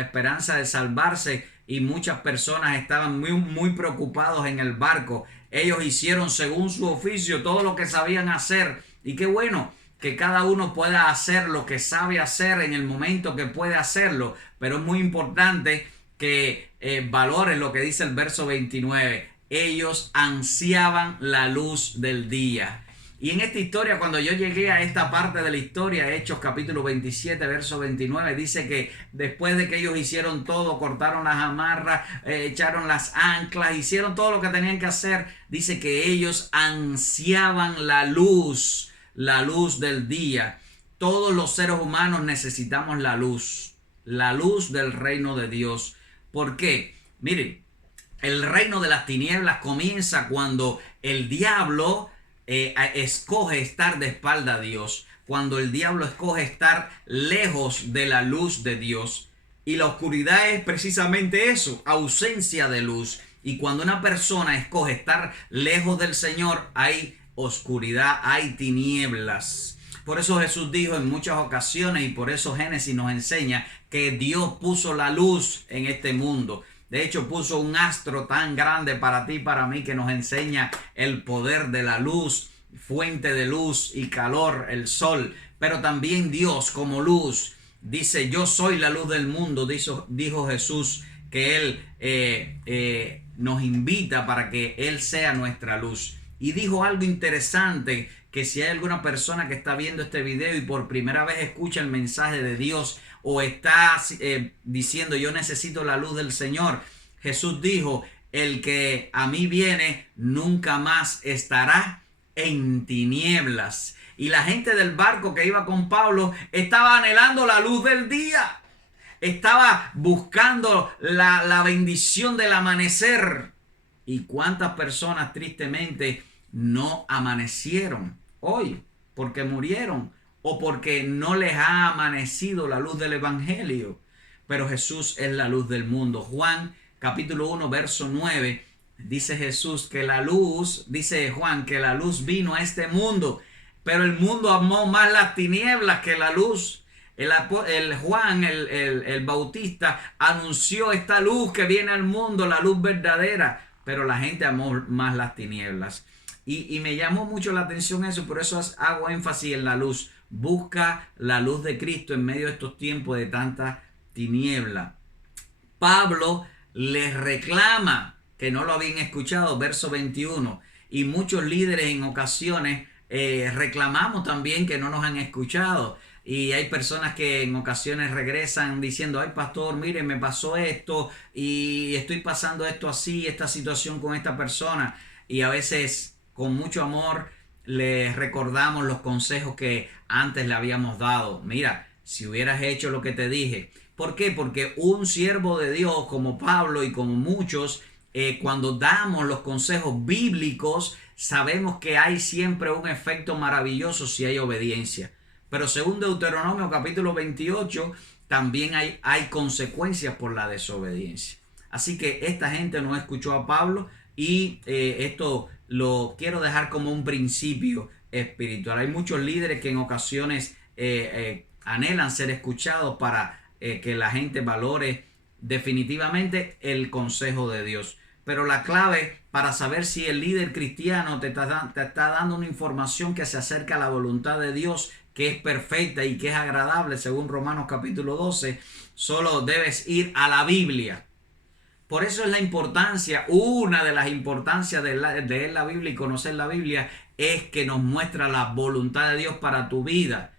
esperanza de salvarse y muchas personas estaban muy preocupados en el barco. Ellos hicieron según su oficio todo lo que sabían hacer. Y qué bueno que cada uno pueda hacer lo que sabe hacer en el momento que puede hacerlo. Pero es muy importante que valoren lo que dice el verso 29. Ellos ansiaban la luz del día. Y en esta historia, cuando yo llegué a esta parte de la historia, Hechos capítulo 27, verso 29, dice que después de que ellos hicieron todo, cortaron las amarras, echaron las anclas, hicieron todo lo que tenían que hacer, dice que ellos ansiaban la luz del día. Todos los seres humanos necesitamos la luz del reino de Dios. ¿Por qué? Miren, el reino de las tinieblas comienza cuando el diablo escoge estar de espalda a Dios, cuando el diablo escoge estar lejos de la luz de Dios. Y la oscuridad es precisamente eso, ausencia de luz. Y cuando una persona escoge estar lejos del Señor, hay oscuridad, hay tinieblas. Por eso Jesús dijo en muchas ocasiones, y por eso Génesis nos enseña que Dios puso la luz en este mundo. De hecho, puso un astro tan grande para ti y para mí que nos enseña el poder de la luz, fuente de luz y calor, el sol. Pero también Dios como luz dice, yo soy la luz del mundo, dijo Jesús, que Él nos invita para que Él sea nuestra luz. Y dijo algo interesante, que si hay alguna persona que está viendo este video y por primera vez escucha el mensaje de Dios, o está diciendo yo necesito la luz del Señor, Jesús dijo, el que a mí viene nunca más estará en tinieblas. Y la gente del barco que iba con Pablo estaba anhelando la luz del día, estaba buscando la bendición del amanecer. ¿Y cuántas personas tristemente no amanecieron hoy porque murieron o porque no les ha amanecido la luz del evangelio? Pero Jesús es la luz del mundo. Juan capítulo 1 verso 9 dice Jesús que la luz, dice Juan que la luz vino a este mundo, pero el mundo amó más las tinieblas que la luz. Juan, el Bautista, anunció esta luz que viene al mundo, la luz verdadera, pero la gente amó más las tinieblas. Y me llamó mucho la atención eso, por eso hago énfasis en la luz. Busca la luz de Cristo en medio de estos tiempos de tanta tiniebla. Pablo les reclama que no lo habían escuchado, verso 21. Y muchos líderes en ocasiones reclamamos también que no nos han escuchado. Y hay personas que en ocasiones regresan diciendo, ay pastor, mire, me pasó esto y estoy pasando esto así, esta situación con esta persona. Y a veces con mucho amor les recordamos los consejos que antes le habíamos dado. Mira, si hubieras hecho lo que te dije. ¿Por qué? Porque un siervo de Dios como Pablo y como muchos, cuando damos los consejos bíblicos, sabemos que hay siempre un efecto maravilloso si hay obediencia. Pero según Deuteronomio capítulo 28, también hay consecuencias por la desobediencia. Así que esta gente no escuchó a Pablo y esto lo quiero dejar como un principio espiritual. Hay muchos líderes que en ocasiones anhelan ser escuchados para que la gente valore definitivamente el consejo de Dios. pero la clave para saber si el líder cristiano te está dando una información que se acerca a la voluntad de Dios, que es perfecta y que es agradable, según Romanos capítulo 12, solo debes ir a la Biblia. Por eso es la importancia, una de las importancias de leer la Biblia y conocer la Biblia es que nos muestra la voluntad de Dios para tu vida.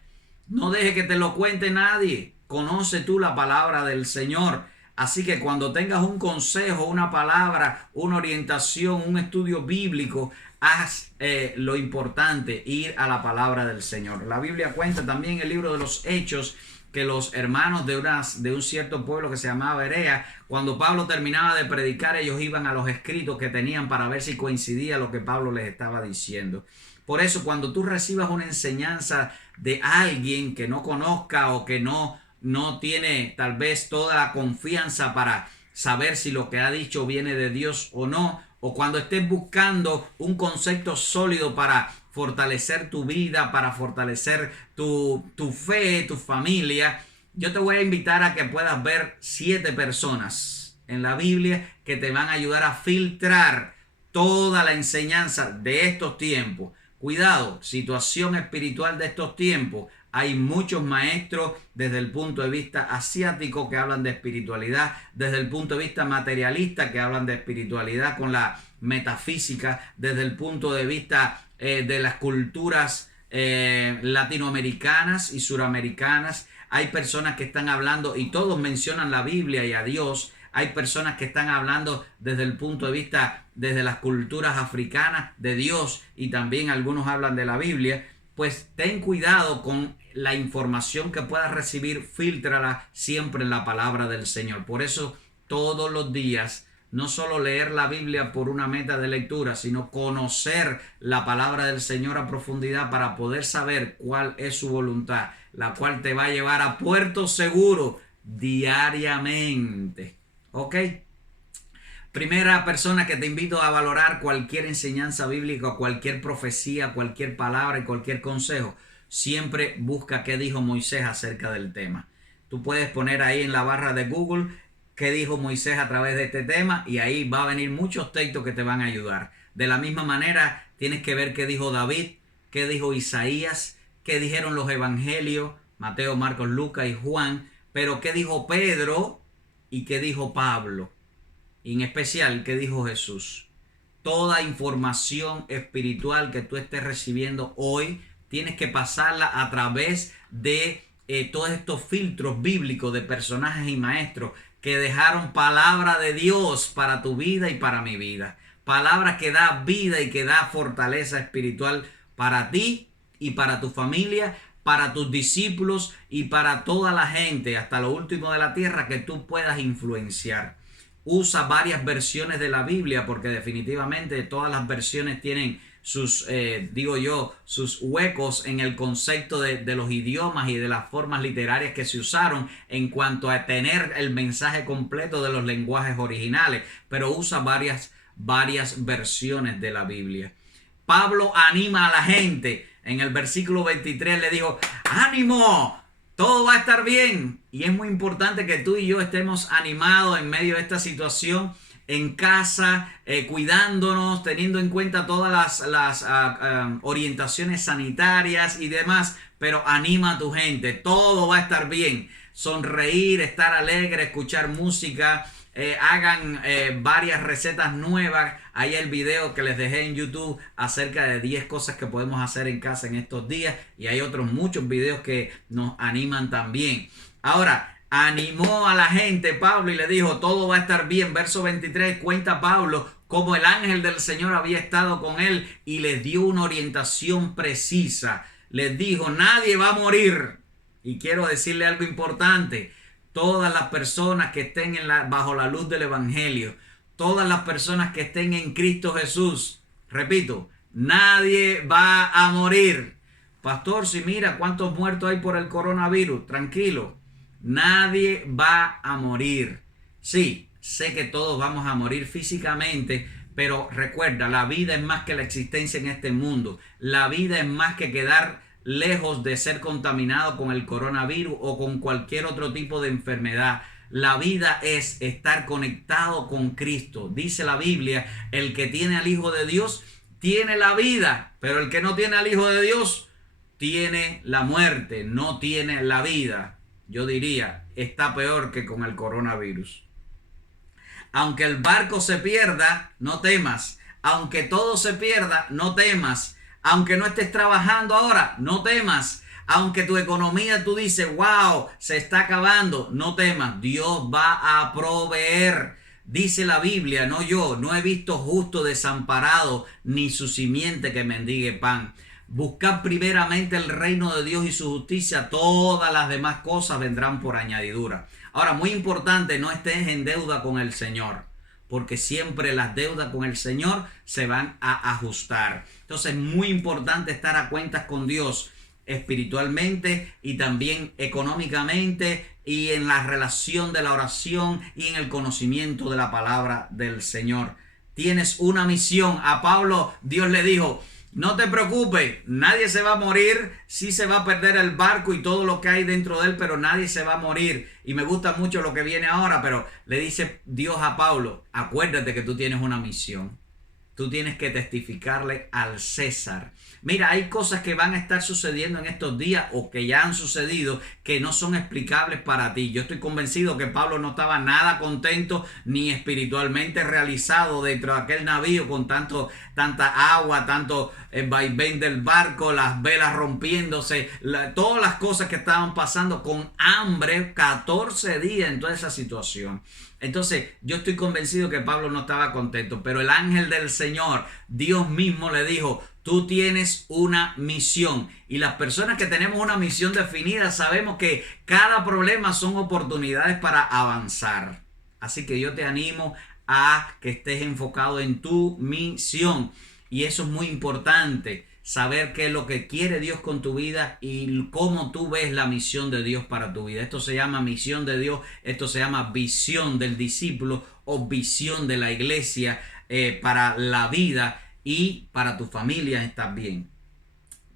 No deje que te lo cuente nadie. Conoce tú la palabra del Señor. Así que cuando tengas un consejo, una palabra, una orientación, un estudio bíblico, haz lo importante, ir a la palabra del Señor. La Biblia cuenta también en el libro de los Hechos que los hermanos de un cierto pueblo que se llamaba Berea, cuando Pablo terminaba de predicar, ellos iban a los escritos que tenían para ver si coincidía lo que Pablo les estaba diciendo. Por eso, cuando tú recibas una enseñanza de alguien que no conozca o que no tiene tal vez toda la confianza para saber si lo que ha dicho viene de Dios o no, o cuando estés buscando un concepto sólido para fortalecer tu vida, para fortalecer tu fe, tu familia, yo te voy a invitar a que puedas ver 7 personas en la Biblia que te van a ayudar a filtrar toda la enseñanza de estos tiempos. Cuidado, situación espiritual de estos tiempos. Hay muchos maestros desde el punto de vista asiático que hablan de espiritualidad, desde el punto de vista materialista que hablan de espiritualidad con la metafísica, desde el punto de vista de las culturas latinoamericanas y suramericanas. Hay personas que están hablando y todos mencionan la Biblia y a Dios. Hay personas que están hablando desde el punto de vista, desde las culturas africanas, de Dios, y también algunos hablan de la Biblia. Pues ten cuidado con la información que puedas recibir, fíltrala siempre en la palabra del Señor. Por eso todos los días, no solo leer la Biblia por una meta de lectura, sino conocer la palabra del Señor a profundidad para poder saber cuál es su voluntad, la cual te va a llevar a puerto seguro diariamente. ¿Ok? Primera persona que te invito a valorar cualquier enseñanza bíblica, cualquier profecía, cualquier palabra y cualquier consejo. Siempre busca qué dijo Moisés acerca del tema. Tú puedes poner ahí en la barra de Google qué dijo Moisés a través de este tema y ahí va a venir muchos textos que te van a ayudar. De la misma manera tienes que ver qué dijo David, qué dijo Isaías, qué dijeron los evangelios, Mateo, Marcos, Lucas y Juan, pero qué dijo Pedro y qué dijo Pablo. Y en especial, ¿qué dijo Jesús? Toda información espiritual que tú estés recibiendo hoy, tienes que pasarla a través de todos estos filtros bíblicos de personajes y maestros que dejaron palabra de Dios para tu vida y para mi vida. Palabra que da vida y que da fortaleza espiritual para ti y para tu familia, para tus discípulos y para toda la gente, hasta lo último de la tierra, que tú puedas influenciar. Usa varias versiones de la Biblia porque definitivamente todas las versiones tienen sus, sus huecos en el concepto de los idiomas y de las formas literarias que se usaron en cuanto a tener el mensaje completo de los lenguajes originales, pero usa varias versiones de la Biblia. Pablo anima a la gente. En el versículo 23 le dijo: ¡ánimo! Todo va a estar bien. Y es muy importante que tú y yo estemos animados en medio de esta situación, en casa, cuidándonos, teniendo en cuenta todas las orientaciones sanitarias y demás. Pero anima a tu gente. Todo va a estar bien. Sonreír, estar alegre, escuchar música. Hagan varias recetas nuevas. Hay el video que les dejé en YouTube acerca de 10 cosas que podemos hacer en casa en estos días, y hay otros muchos videos que nos animan también. Ahora, animó a la gente Pablo y le dijo: todo va a estar bien. Verso 23 cuenta Pablo cómo el ángel del Señor había estado con él y les dio una orientación precisa. Les dijo: nadie va a morir. Y quiero decirle algo importante: todas las personas que estén bajo la luz del evangelio, todas las personas que estén en Cristo Jesús, repito, nadie va a morir. Pastor, si mira cuántos muertos hay por el coronavirus, tranquilo, nadie va a morir. Sí, sé que todos vamos a morir físicamente, pero recuerda, la vida es más que la existencia en este mundo. La vida es más que quedar lejos de ser contaminado con el coronavirus o con cualquier otro tipo de enfermedad. La vida es estar conectado con Cristo. Dice la Biblia, el que tiene al Hijo de Dios tiene la vida, pero el que no tiene al Hijo de Dios tiene la muerte, no tiene la vida. Yo diría, está peor que con el coronavirus. Aunque el barco se pierda, no temas. Aunque todo se pierda, no temas. Aunque no estés trabajando ahora, no temas. Aunque tu economía, tú dices, wow, se está acabando, no temas. Dios va a proveer. Dice la Biblia, no yo, no he visto justo desamparado, ni su simiente que mendigue pan. Buscad primeramente el reino de Dios y su justicia, todas las demás cosas vendrán por añadidura. Ahora, muy importante, no estés en deuda con el Señor, porque siempre las deudas con el Señor se van a ajustar. Entonces, muy importante estar a cuentas con Dios espiritualmente y también económicamente, y en la relación de la oración y en el conocimiento de la palabra del Señor. Tienes una misión. A Pablo Dios le dijo, no te preocupes, nadie se va a morir, sí se va a perder el barco y todo lo que hay dentro de él, pero nadie se va a morir. Y me gusta mucho lo que viene ahora, pero le dice Dios a Pablo, acuérdate que tú tienes una misión. Tú tienes que testificarle al César. Mira, hay cosas que van a estar sucediendo en estos días o que ya han sucedido que no son explicables para ti. Yo estoy convencido que Pablo no estaba nada contento ni espiritualmente realizado dentro de aquel navío con tanta agua, tanto vaivén del barco, las velas rompiéndose, todas las cosas que estaban pasando, con hambre, 14 días en toda esa situación. Entonces, yo estoy convencido que Pablo no estaba contento, pero el ángel del Señor, Dios mismo le dijo, tú tienes una misión. Y las personas que tenemos una misión definida sabemos que cada problema son oportunidades para avanzar. Así que yo te animo a que estés enfocado en tu misión. Y eso es muy importante, saber qué es lo que quiere Dios con tu vida y cómo tú ves la misión de Dios para tu vida. Esto se llama misión de Dios, esto se llama visión del discípulo o visión de la iglesia para la vida y para tu familia también.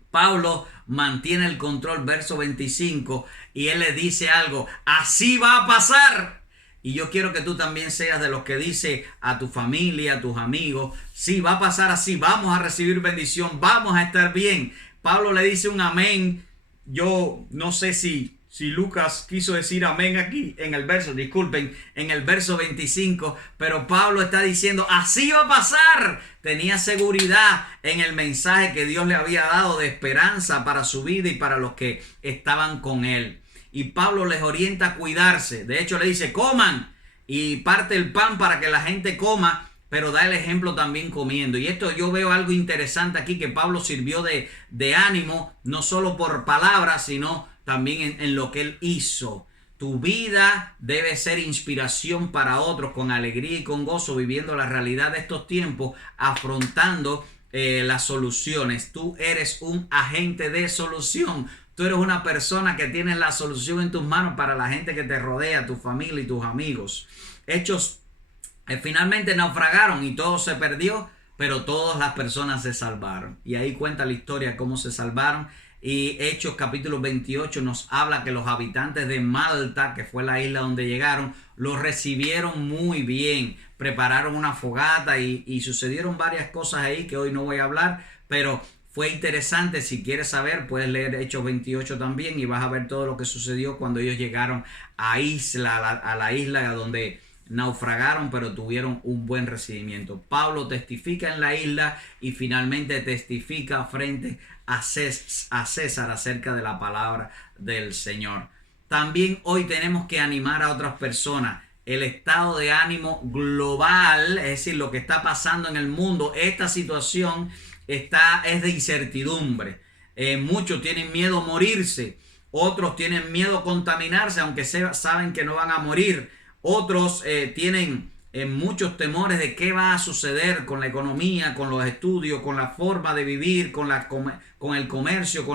Pablo mantiene el control, verso 25, y él le dice algo, así va a pasar. Y yo quiero que tú también seas de los que dice a tu familia, a tus amigos, sí, va a pasar así, vamos a recibir bendición, vamos a estar bien. Pablo le dice un amén. Yo no sé si Lucas quiso decir amén aquí en el verso, disculpen, en el verso 25, pero Pablo está diciendo, así va a pasar. Tenía seguridad en el mensaje que Dios le había dado de esperanza para su vida y para los que estaban con él. Y Pablo les orienta a cuidarse. De hecho, le dice, coman, y parte el pan para que la gente coma, pero da el ejemplo también comiendo. Y esto yo veo algo interesante aquí, que Pablo sirvió de ánimo, no solo por palabras, sino también en lo que él hizo. Tu vida debe ser inspiración para otros, con alegría y con gozo, viviendo la realidad de estos tiempos, afrontando las soluciones. Tú eres un agente de solución. Tú eres una persona que tiene la solución en tus manos para la gente que te rodea, tu familia y tus amigos. Hechos finalmente naufragaron y todo se perdió, pero todas las personas se salvaron. Y ahí cuenta la historia cómo se salvaron. Y Hechos capítulo 28 nos habla que los habitantes de Malta, que fue la isla donde llegaron, los recibieron muy bien. Prepararon una fogata y sucedieron varias cosas ahí que hoy no voy a hablar, pero fue interesante. Si quieres saber, puedes leer Hechos 28 también y vas a ver todo lo que sucedió cuando ellos llegaron a la isla donde naufragaron, pero tuvieron un buen recibimiento. Pablo testifica en la isla y finalmente testifica frente a César acerca de la palabra del Señor. También hoy tenemos que animar a otras personas. El estado de ánimo global, es decir, lo que está pasando en el mundo, esta situación es de incertidumbre. Muchos tienen miedo a morirse, otros tienen miedo a contaminarse, aunque saben que no van a morir. Otros tienen muchos temores de qué va a suceder con la economía, con los estudios, con la forma de vivir, con el comercio,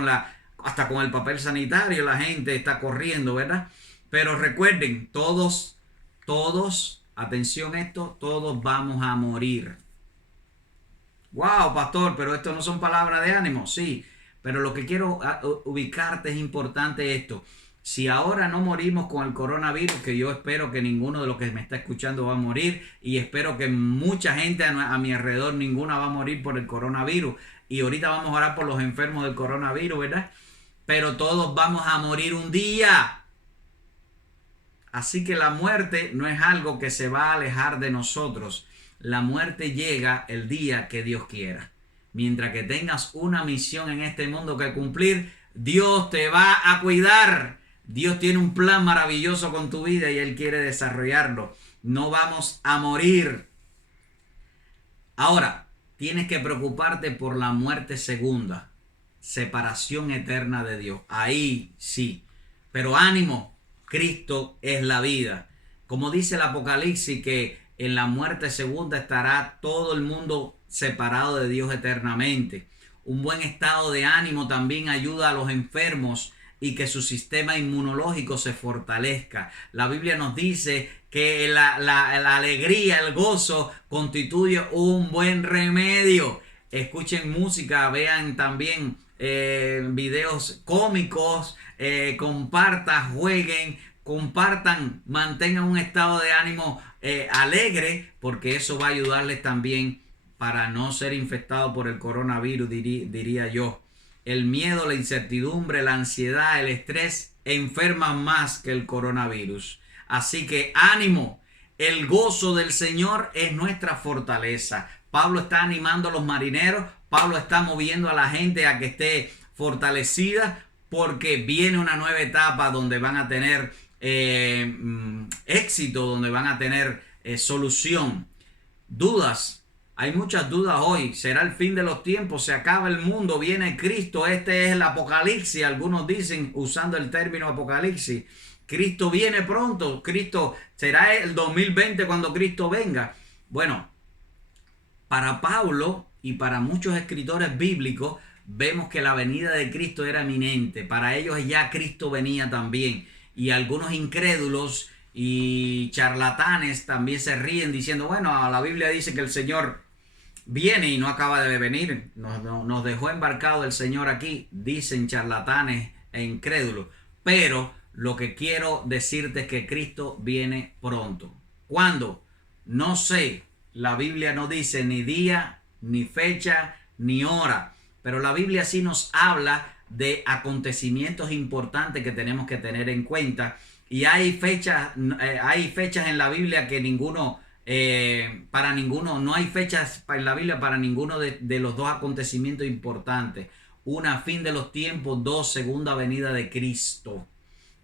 hasta con el papel sanitario. La gente está corriendo, ¿verdad? Pero recuerden, todos, atención a esto, todos vamos a morir. Wow, pastor, pero esto no son palabras de ánimo. Sí, pero lo que quiero ubicarte es importante esto. Si ahora no morimos con el coronavirus, que yo espero que ninguno de los que me está escuchando va a morir, y espero que mucha gente a mi alrededor, ninguna va a morir por el coronavirus, y ahorita vamos a orar por los enfermos del coronavirus, ¿verdad? Pero todos vamos a morir un día. Así que la muerte no es algo que se va a alejar de nosotros. La muerte llega el día que Dios quiera. Mientras que tengas una misión en este mundo que cumplir, Dios te va a cuidar. Dios tiene un plan maravilloso con tu vida y Él quiere desarrollarlo. No vamos a morir. Ahora, tienes que preocuparte por la muerte segunda. Separación eterna de Dios. Ahí sí. Pero ánimo, Cristo es la vida. Como dice el Apocalipsis, que en la muerte segunda estará todo el mundo separado de Dios eternamente. Un buen estado de ánimo también ayuda a los enfermos y que su sistema inmunológico se fortalezca. La Biblia nos dice que la alegría, el gozo constituye un buen remedio. Escuchen música, vean también videos cómicos, compartan, jueguen, compartan, mantengan un estado de ánimo alegre, porque eso va a ayudarles también para no ser infectado por el coronavirus, diría yo. El miedo, la incertidumbre, la ansiedad, el estrés enferman más que el coronavirus. Así que ánimo, el gozo del Señor es nuestra fortaleza. Pablo está animando a los marineros, Pablo está moviendo a la gente a que esté fortalecida, porque viene una nueva etapa donde van a tener éxito, donde van a tener solución. Dudas. Hay muchas dudas hoy. ¿Será el fin de los tiempos? ¿Se acaba el mundo? ¿Viene Cristo? Este es el Apocalipsis. Algunos dicen, usando el término Apocalipsis, Cristo viene pronto. Cristo, ¿será el 2020 cuando Cristo venga? Bueno, para Pablo y para muchos escritores bíblicos, vemos que la venida de Cristo era inminente. Para ellos ya Cristo venía también. Y algunos incrédulos y charlatanes también se ríen diciendo, bueno, la Biblia dice que el Señor viene y no acaba de venir. Nos dejó embarcado el Señor aquí, dicen charlatanes e incrédulos. Pero lo que quiero decirte es que Cristo viene pronto. ¿Cuándo? No sé. La Biblia no dice ni día, ni fecha, ni hora. Pero la Biblia sí nos habla de acontecimientos importantes que tenemos que tener en cuenta. Y hay fechas en la Biblia que para ninguno, no hay fechas en la Biblia para ninguno de los dos acontecimientos importantes. Una, fin de los tiempos; dos, segunda venida de Cristo.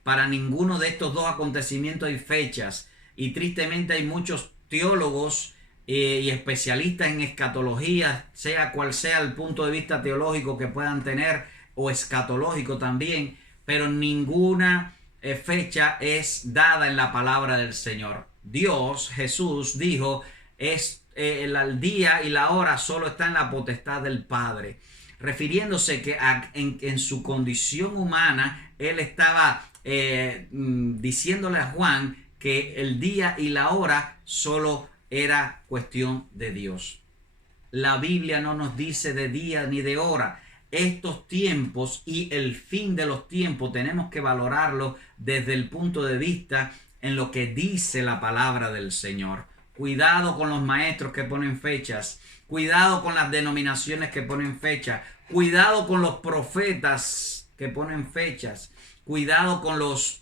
Para ninguno de estos dos acontecimientos hay fechas. Y tristemente hay muchos teólogos y especialistas en escatología, sea cual sea el punto de vista teológico que puedan tener, o escatológico también, pero ninguna fecha es dada en la palabra del Señor. Dios, Jesús, dijo, el día y la hora solo está en la potestad del Padre, refiriéndose que en su condición humana, Él estaba diciéndole a Juan que el día y la hora solo era cuestión de Dios. La Biblia no nos dice de día ni de hora. Estos tiempos y el fin de los tiempos tenemos que valorarlo desde el punto de vista en lo que dice la palabra del Señor. Cuidado con los maestros que ponen fechas. Cuidado con las denominaciones que ponen fechas. Cuidado con los profetas que ponen fechas. Cuidado con los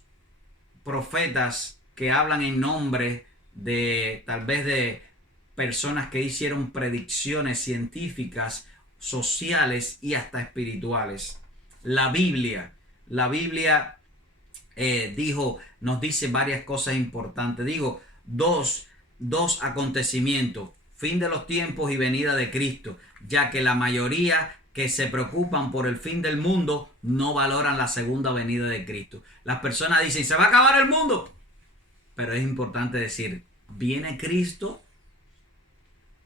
profetas que hablan en nombre de tal vez de personas que hicieron predicciones científicas, sociales y hasta espirituales. La Biblia nos dice varias cosas importantes. Dos acontecimientos: fin de los tiempos y venida de Cristo, ya que la mayoría que se preocupan por el fin del mundo no valoran la segunda venida de Cristo. Las personas dicen, se va a acabar el mundo, pero es importante decir, viene Cristo,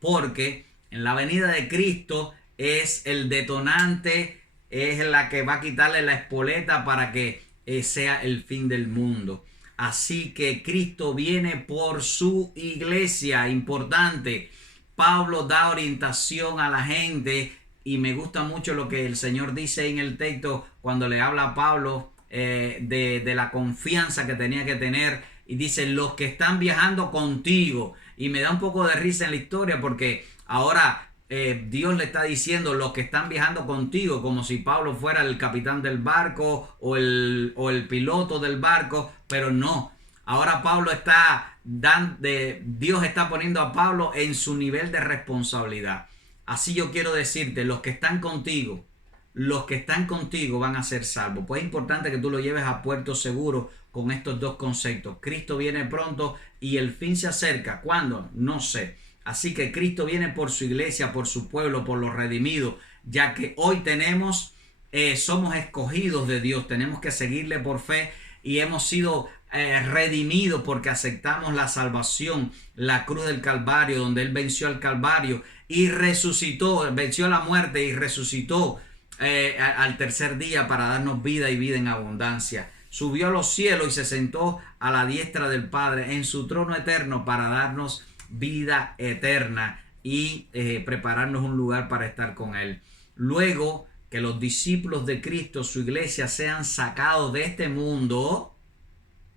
porque en la venida de Cristo es el detonante, es la que va a quitarle la espoleta para que sea el fin del mundo. Así que Cristo viene por su iglesia. Importante. Pablo da orientación a la gente y me gusta mucho lo que el Señor dice en el texto cuando le habla a Pablo de la confianza que tenía que tener. Y dice, los que están viajando contigo. Y me da un poco de risa en la historia porque ahora Dios le está diciendo los que están viajando contigo, como si Pablo fuera el capitán del barco o el piloto del barco, pero no. Ahora Pablo Dios está poniendo a Pablo en su nivel de responsabilidad. Así yo quiero decirte, los que están contigo van a ser salvos. Pues es importante que tú lo lleves a puerto seguro con estos dos conceptos. Cristo viene pronto y el fin se acerca. ¿Cuándo? No sé. Así que Cristo viene por su iglesia, por su pueblo, por los redimidos, ya que hoy somos escogidos de Dios, tenemos que seguirle por fe y hemos sido redimidos porque aceptamos la salvación, la cruz del Calvario, donde Él venció al Calvario y resucitó, venció la muerte y resucitó al tercer día para darnos vida y vida en abundancia. Subió a los cielos y se sentó a la diestra del Padre en su trono eterno para darnos vida eterna y prepararnos un lugar para estar con Él. Luego que los discípulos de Cristo, su iglesia, sean sacados de este mundo,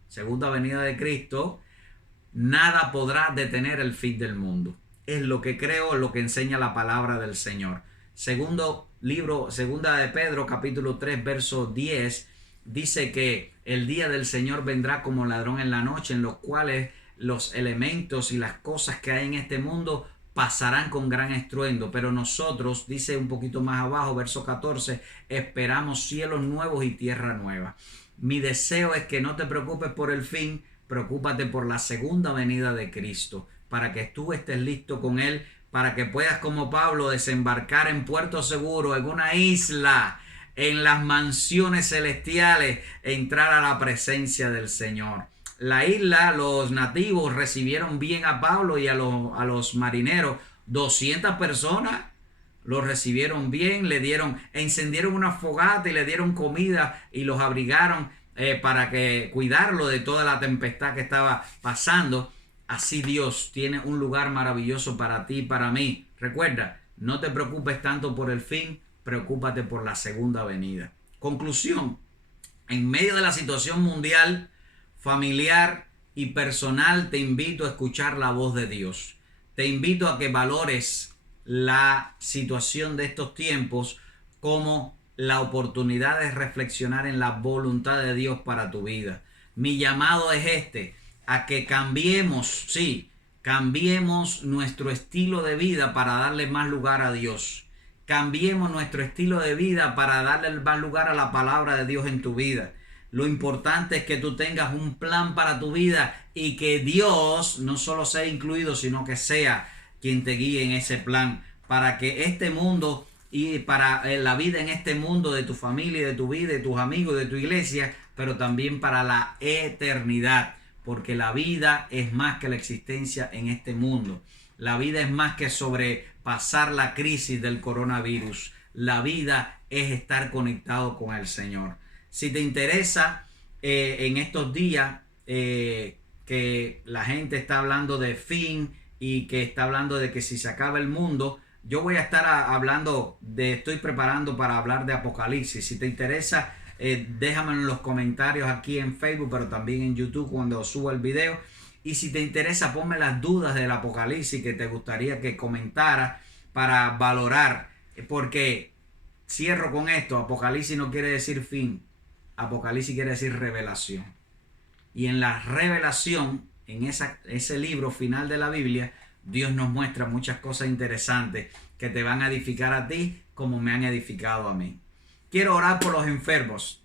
segunda venida de Cristo, nada podrá detener el fin del mundo. Es lo que creo, es lo que enseña la palabra del Señor. Segunda de Pedro, capítulo 3, verso 10, dice que el día del Señor vendrá como ladrón en la noche, en los cuales los elementos y las cosas que hay en este mundo pasarán con gran estruendo, pero nosotros, dice un poquito más abajo, verso 14, esperamos cielos nuevos y tierra nueva. Mi deseo es que no te preocupes por el fin, preocúpate por la segunda venida de Cristo, para que tú estés listo con Él, para que puedas, como Pablo, desembarcar en puerto seguro, en una isla, en las mansiones celestiales, entrar a la presencia del Señor. La isla, los nativos recibieron bien a Pablo y a los marineros. 200 personas los recibieron bien, encendieron una fogata y le dieron comida y los abrigaron para cuidarlo de toda la tempestad que estaba pasando. Así Dios tiene un lugar maravilloso para ti y para mí. Recuerda, no te preocupes tanto por el fin, preocúpate por la segunda venida. Conclusión, en medio de la situación mundial, familiar y personal, te invito a escuchar la voz de Dios. Te invito a que valores la situación de estos tiempos como la oportunidad de reflexionar en la voluntad de Dios para tu vida. Mi llamado es a que cambiemos nuestro estilo de vida para darle más lugar a Dios. Cambiemos nuestro estilo de vida para darle más lugar a la palabra de Dios en tu vida. Lo importante es que tú tengas un plan para tu vida y que Dios no solo sea incluido, sino que sea quien te guíe en ese plan para que este mundo y para la vida en este mundo de tu familia, de tu vida, de tus amigos, de tu iglesia, pero también para la eternidad, porque la vida es más que la existencia en este mundo. La vida es más que sobrepasar la crisis del coronavirus. La vida es estar conectado con el Señor. Si te interesa en estos días que la gente está hablando de fin y que está hablando de que si se acaba el mundo, yo voy a estar estoy preparando para hablar de Apocalipsis. Si te interesa, déjamelo en los comentarios aquí en Facebook, pero también en YouTube cuando suba el video. Y si te interesa, ponme las dudas del Apocalipsis que te gustaría que comentara para valorar. Porque cierro con esto, Apocalipsis no quiere decir fin. Apocalipsis quiere decir revelación. Y en la revelación, en ese libro final de la Biblia, Dios nos muestra muchas cosas interesantes que te van a edificar a ti como me han edificado a mí. Quiero orar por los enfermos.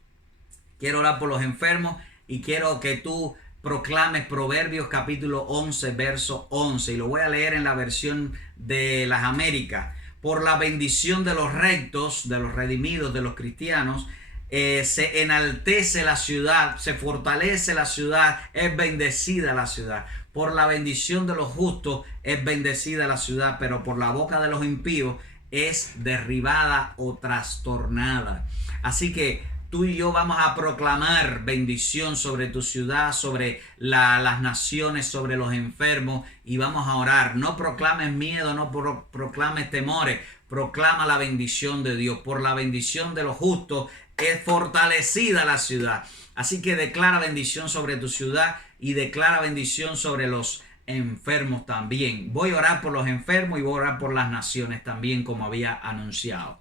Y quiero que tú proclames Proverbios capítulo 11, verso 11. Y lo voy a leer en la versión de las Américas. Por la bendición de los rectos, de los redimidos, de los cristianos, se enaltece la ciudad, se fortalece la ciudad, es bendecida la ciudad. Por la bendición de los justos es bendecida la ciudad, pero por la boca de los impíos es derribada o trastornada. Así que tú y yo vamos a proclamar bendición sobre tu ciudad, sobre las naciones, sobre los enfermos, y vamos a orar. No proclames miedo, no proclames temores, proclama la bendición de Dios. Por la bendición de los justos es fortalecida la ciudad. Así que declara bendición sobre tu ciudad y declara bendición sobre los enfermos también. Voy a orar por los enfermos y voy a orar por las naciones también, como había anunciado.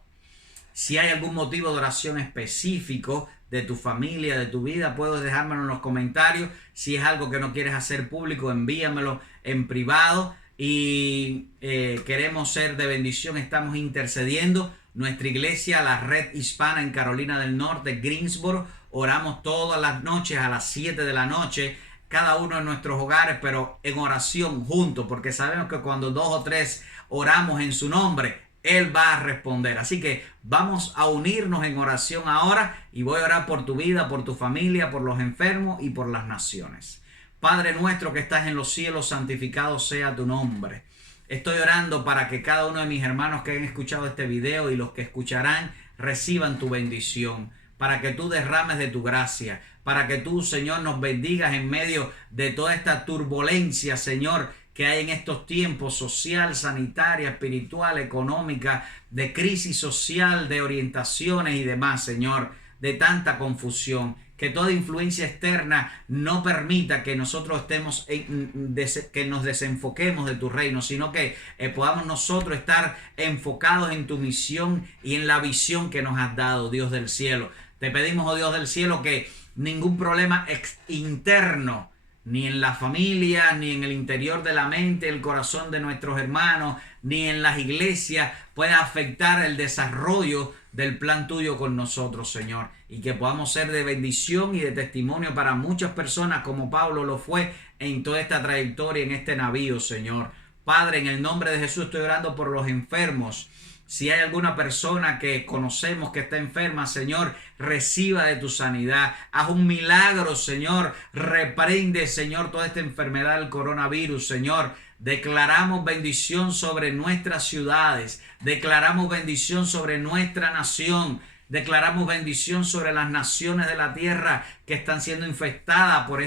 Si hay algún motivo de oración específico de tu familia, de tu vida, puedes dejármelo en los comentarios. Si es algo que no quieres hacer público, envíamelo en privado. Y queremos ser de bendición, estamos intercediendo. Nuestra iglesia, la Red Hispana en Carolina del Norte, Greensboro, oramos todas las noches a las 7 de la noche, cada uno en nuestros hogares, pero en oración juntos, porque sabemos que cuando 2 o 3 oramos en su nombre, Él va a responder. Así que vamos a unirnos en oración ahora y voy a orar por tu vida, por tu familia, por los enfermos y por las naciones. Padre nuestro que estás en los cielos, santificado sea tu nombre. Estoy orando para que cada uno de mis hermanos que han escuchado este video y los que escucharán reciban tu bendición, para que tú derrames de tu gracia, para que tú, Señor, nos bendigas en medio de toda esta turbulencia, Señor, que hay en estos tiempos social, sanitaria, espiritual, económica, de crisis social, de orientaciones y demás, Señor, de tanta confusión. Que toda influencia externa no permita que nosotros estemos que nos desenfoquemos de tu reino, sino que podamos nosotros estar enfocados en tu misión y en la visión que nos has dado, Dios del cielo. Te pedimos, oh Dios del cielo, que ningún problema interno, ni en la familia, ni en el interior de la mente, el corazón de nuestros hermanos, ni en las iglesias pueda afectar el desarrollo del plan tuyo con nosotros, Señor. Y que podamos ser de bendición y de testimonio para muchas personas, como Pablo lo fue en toda esta trayectoria, en este navío, Señor. Padre, en el nombre de Jesús estoy orando por los enfermos. Si hay alguna persona que conocemos que está enferma, Señor, reciba de tu sanidad. Haz un milagro, Señor. Reprende, Señor, toda esta enfermedad del coronavirus, Señor. Declaramos bendición sobre nuestras ciudades. Declaramos bendición sobre nuestra nación. Declaramos bendición sobre las naciones de la tierra que están siendo infectadas por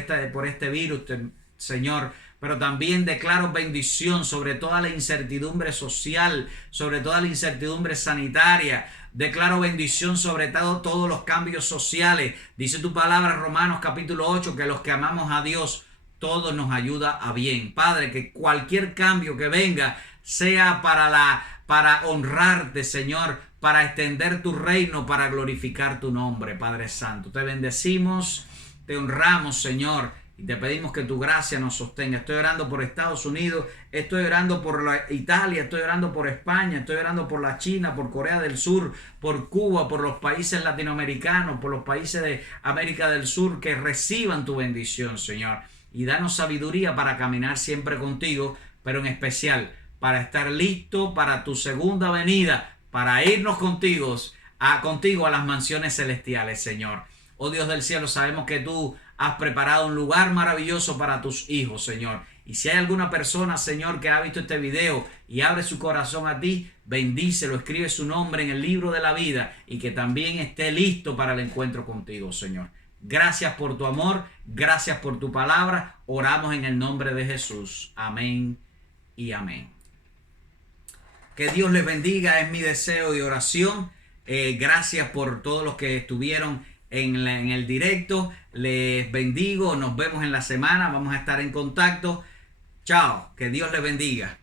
este virus, Señor. Pero también declaro bendición sobre toda la incertidumbre social, sobre toda la incertidumbre sanitaria. Declaro bendición sobre todos los cambios sociales. Dice tu palabra, Romanos capítulo 8, que los que amamos a Dios, todo nos ayuda a bien. Padre, que cualquier cambio que venga sea para honrarte, Señor, para extender tu reino, para glorificar tu nombre, Padre Santo. Te bendecimos, te honramos, Señor. Y te pedimos que tu gracia nos sostenga. Estoy orando por Estados Unidos, estoy orando por Italia, estoy orando por España, estoy orando por la China, por Corea del Sur, por Cuba, por los países latinoamericanos, por los países de América del Sur, que reciban tu bendición, Señor. Y danos sabiduría para caminar siempre contigo, pero en especial para estar listo para tu segunda venida, para irnos contigo a las mansiones celestiales, Señor. Oh Dios del cielo, sabemos que tú has preparado un lugar maravilloso para tus hijos, Señor. Y si hay alguna persona, Señor, que ha visto este video y abre su corazón a ti, bendícelo, escribe su nombre en el libro de la vida y que también esté listo para el encuentro contigo, Señor. Gracias por tu amor, gracias por tu palabra. Oramos en el nombre de Jesús. Amén y amén. Que Dios les bendiga, es mi deseo y oración. Gracias por todos los que estuvieron en el directo. Les bendigo, nos vemos en la semana, vamos a estar en contacto. Chao, que Dios les bendiga.